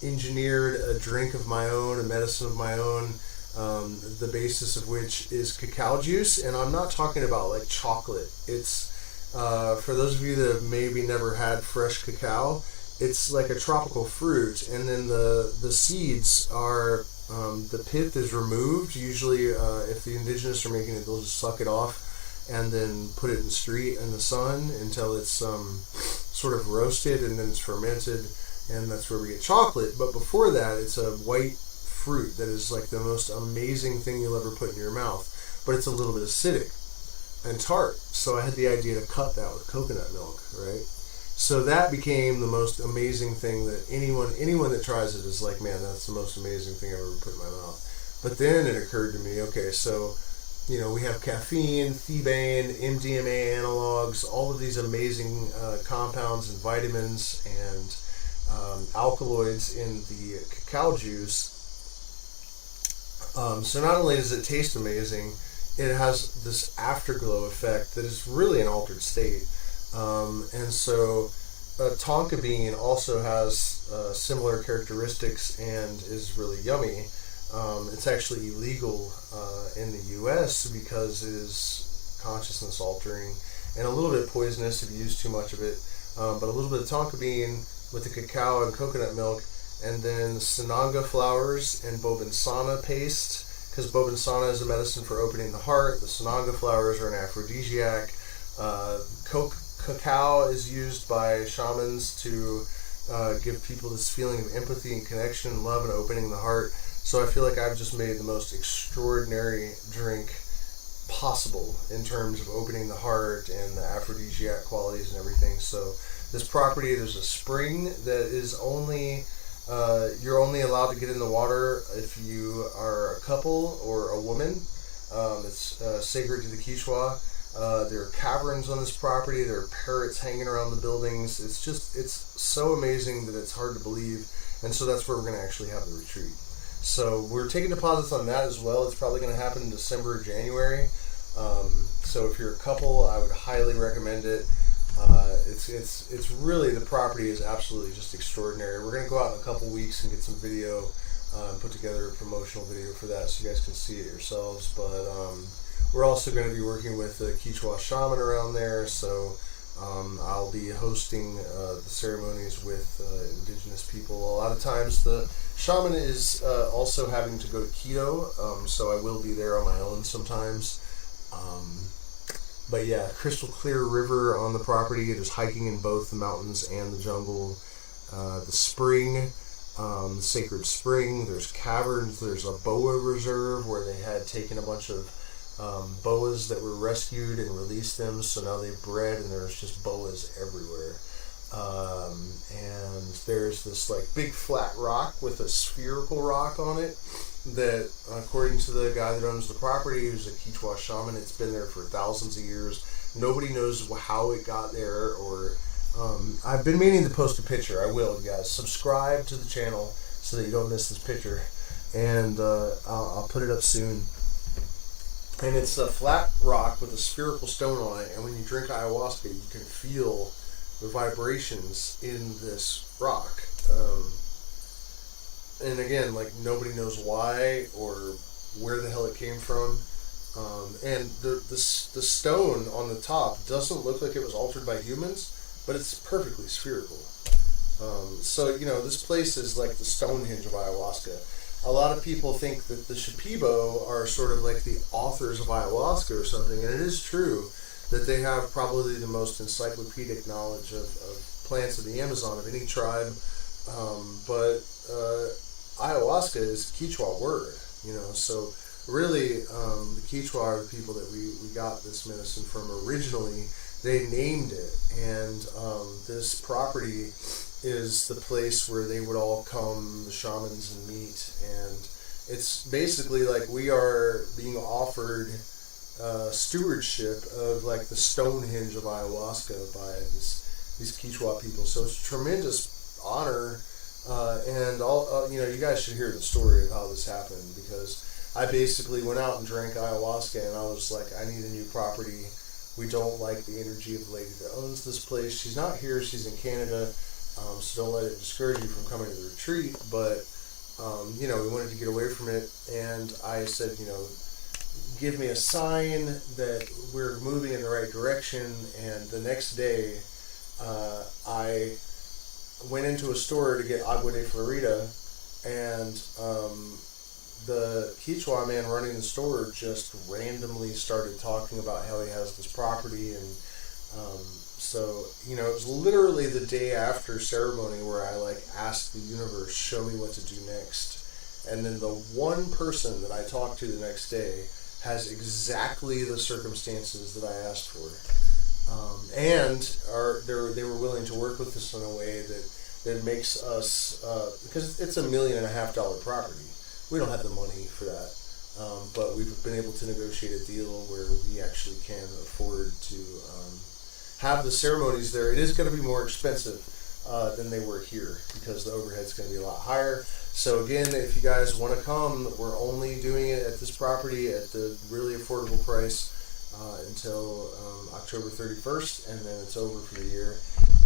engineered a drink of my own, a medicine of my own, the basis of which is cacao juice. And I'm not talking about like chocolate. It's for those of you that have maybe never had fresh cacao, it's like a tropical fruit, and then the seeds are the pith is removed. Usually if the indigenous are making it, they'll just suck it off and then put it in the sun until it's sort of roasted, and then it's fermented, and that's where we get chocolate. But before that, it's a white fruit that is like the most amazing thing you'll ever put in your mouth, but it's a little bit acidic and tart. So I had the idea to cut that with coconut milk, right? So that became the most amazing thing that anyone that tries it is like, man, that's the most amazing thing I've ever put in my mouth. But then it occurred to me, okay, so we have caffeine, thebaine, MDMA analogs, all of these amazing compounds and vitamins and alkaloids in the cacao juice. So not only does it taste amazing, it has this afterglow effect that is really an altered state. And so tonka bean also has similar characteristics and is really yummy. It's actually illegal in the U.S. because it is consciousness altering and a little bit poisonous if you use too much of it. But a little bit of tonka bean with the cacao and coconut milk, and then sananga flowers and bobinsana paste, because bobinsana is a medicine for opening the heart. The sananga flowers are an aphrodisiac. Cacao is used by shamans to give people this feeling of empathy and connection, love, and opening the heart. So I feel like I've just made the most extraordinary drink possible in terms of opening the heart and the aphrodisiac qualities and everything. So this property, there's a spring that is you're only allowed to get in the water if you are a couple or a woman. It's sacred to the Quichua. There are caverns on this property. There are parrots hanging around the buildings. It's so amazing that it's hard to believe. And so that's where we're going to actually have the retreat. So we're taking deposits on that as well. It's probably going to happen in December or January. So if you're a couple, I would highly recommend it. It's really, the property is absolutely just extraordinary. We're going to go out in a couple weeks and get some video and put together a promotional video for that so you guys can see it yourselves. But we're also going to be working with the Quichua shaman around there, so I'll be hosting the ceremonies with indigenous people. A lot of times the shaman is also having to go to keto, so I will be there on my own sometimes. But yeah, crystal clear river on the property. There's hiking in both the mountains and the jungle. The spring, the sacred spring. There's caverns. There's a boa reserve where they had taken a bunch of boas that were rescued and released them, so now they've bred, and there's just boas everywhere. And there's this like big flat rock with a spherical rock on it that, according to the guy that owns the property, who's a Quichua shaman, it's been there for thousands of years. Nobody knows how it got there, or I've been meaning to post a picture. I will, you guys. Subscribe to the channel so that you don't miss this picture, and I'll put it up soon. And it's a flat rock with a spherical stone on it, and when you drink ayahuasca, you can feel the vibrations in this rock. And again, like, nobody knows why or where the hell it came from. And the stone on the top doesn't look like it was altered by humans. but it's perfectly spherical. So, this place is like the Stonehenge of ayahuasca. A lot of people think that the Shipibo are sort of like the authors of ayahuasca or something, and it is true that they have probably the most encyclopedic knowledge of plants of the Amazon of any tribe, but ayahuasca is a Quechua word, so really the Quechua are the people that we got this medicine from originally. They named it, and this property is the place where they would all come, the shamans, and meet, and it's basically like we are being offered stewardship of like the Stonehenge of ayahuasca by these Quechua people. So it's a tremendous honor, and all you guys should hear the story of how this happened, because I basically went out and drank ayahuasca, and I was like, I need a new property. We don't like the energy of the lady that owns this place. She's not here. She's in Canada. So don't let it discourage you from coming to the retreat. But, we wanted to get away from it. And I said, give me a sign that we're moving in the right direction. And the next day, I went into a store to get agua de Florida. And the Quechua man running the store just randomly started talking about how he has this property, and so it was literally the day after ceremony where I asked the universe, show me what to do next, and then the one person that I talked to the next day has exactly the circumstances that I asked for, and they were willing to work with us in a way that makes us, because it's $1.5 million property. We don't have the money for that, but we've been able to negotiate a deal where we actually can afford to have the ceremonies there. It is going to be more expensive than they were here, because the overhead's going to be a lot higher. So again, if you guys want to come, we're only doing it at this property at the really affordable price until October 31st, and then it's over for the year,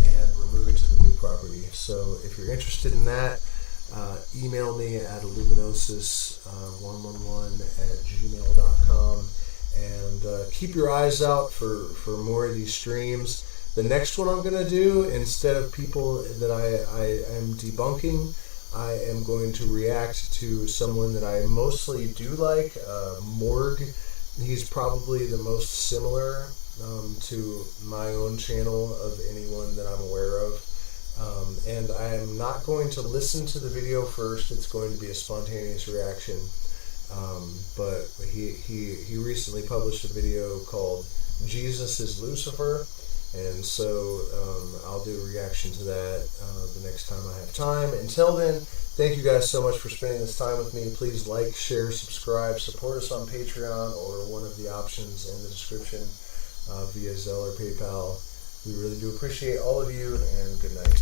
and we're moving to the new property. So if you're interested in that, email me at illuminosis111@gmail.com, and keep your eyes out for more of these streams. The next one I'm going to do, instead of people that I am debunking, I am going to react to someone that I mostly do like, Morg. He's probably the most similar to my own channel of anyone that I'm aware of. And I am not going to listen to the video first. It's going to be a spontaneous reaction. But he recently published a video called Jesus is Lucifer. And so I'll do a reaction to that the next time I have time. Until then, thank you guys so much for spending this time with me. Please like, share, subscribe, support us on Patreon or one of the options in the description via Zelle or PayPal. We really do appreciate all of you, and good night.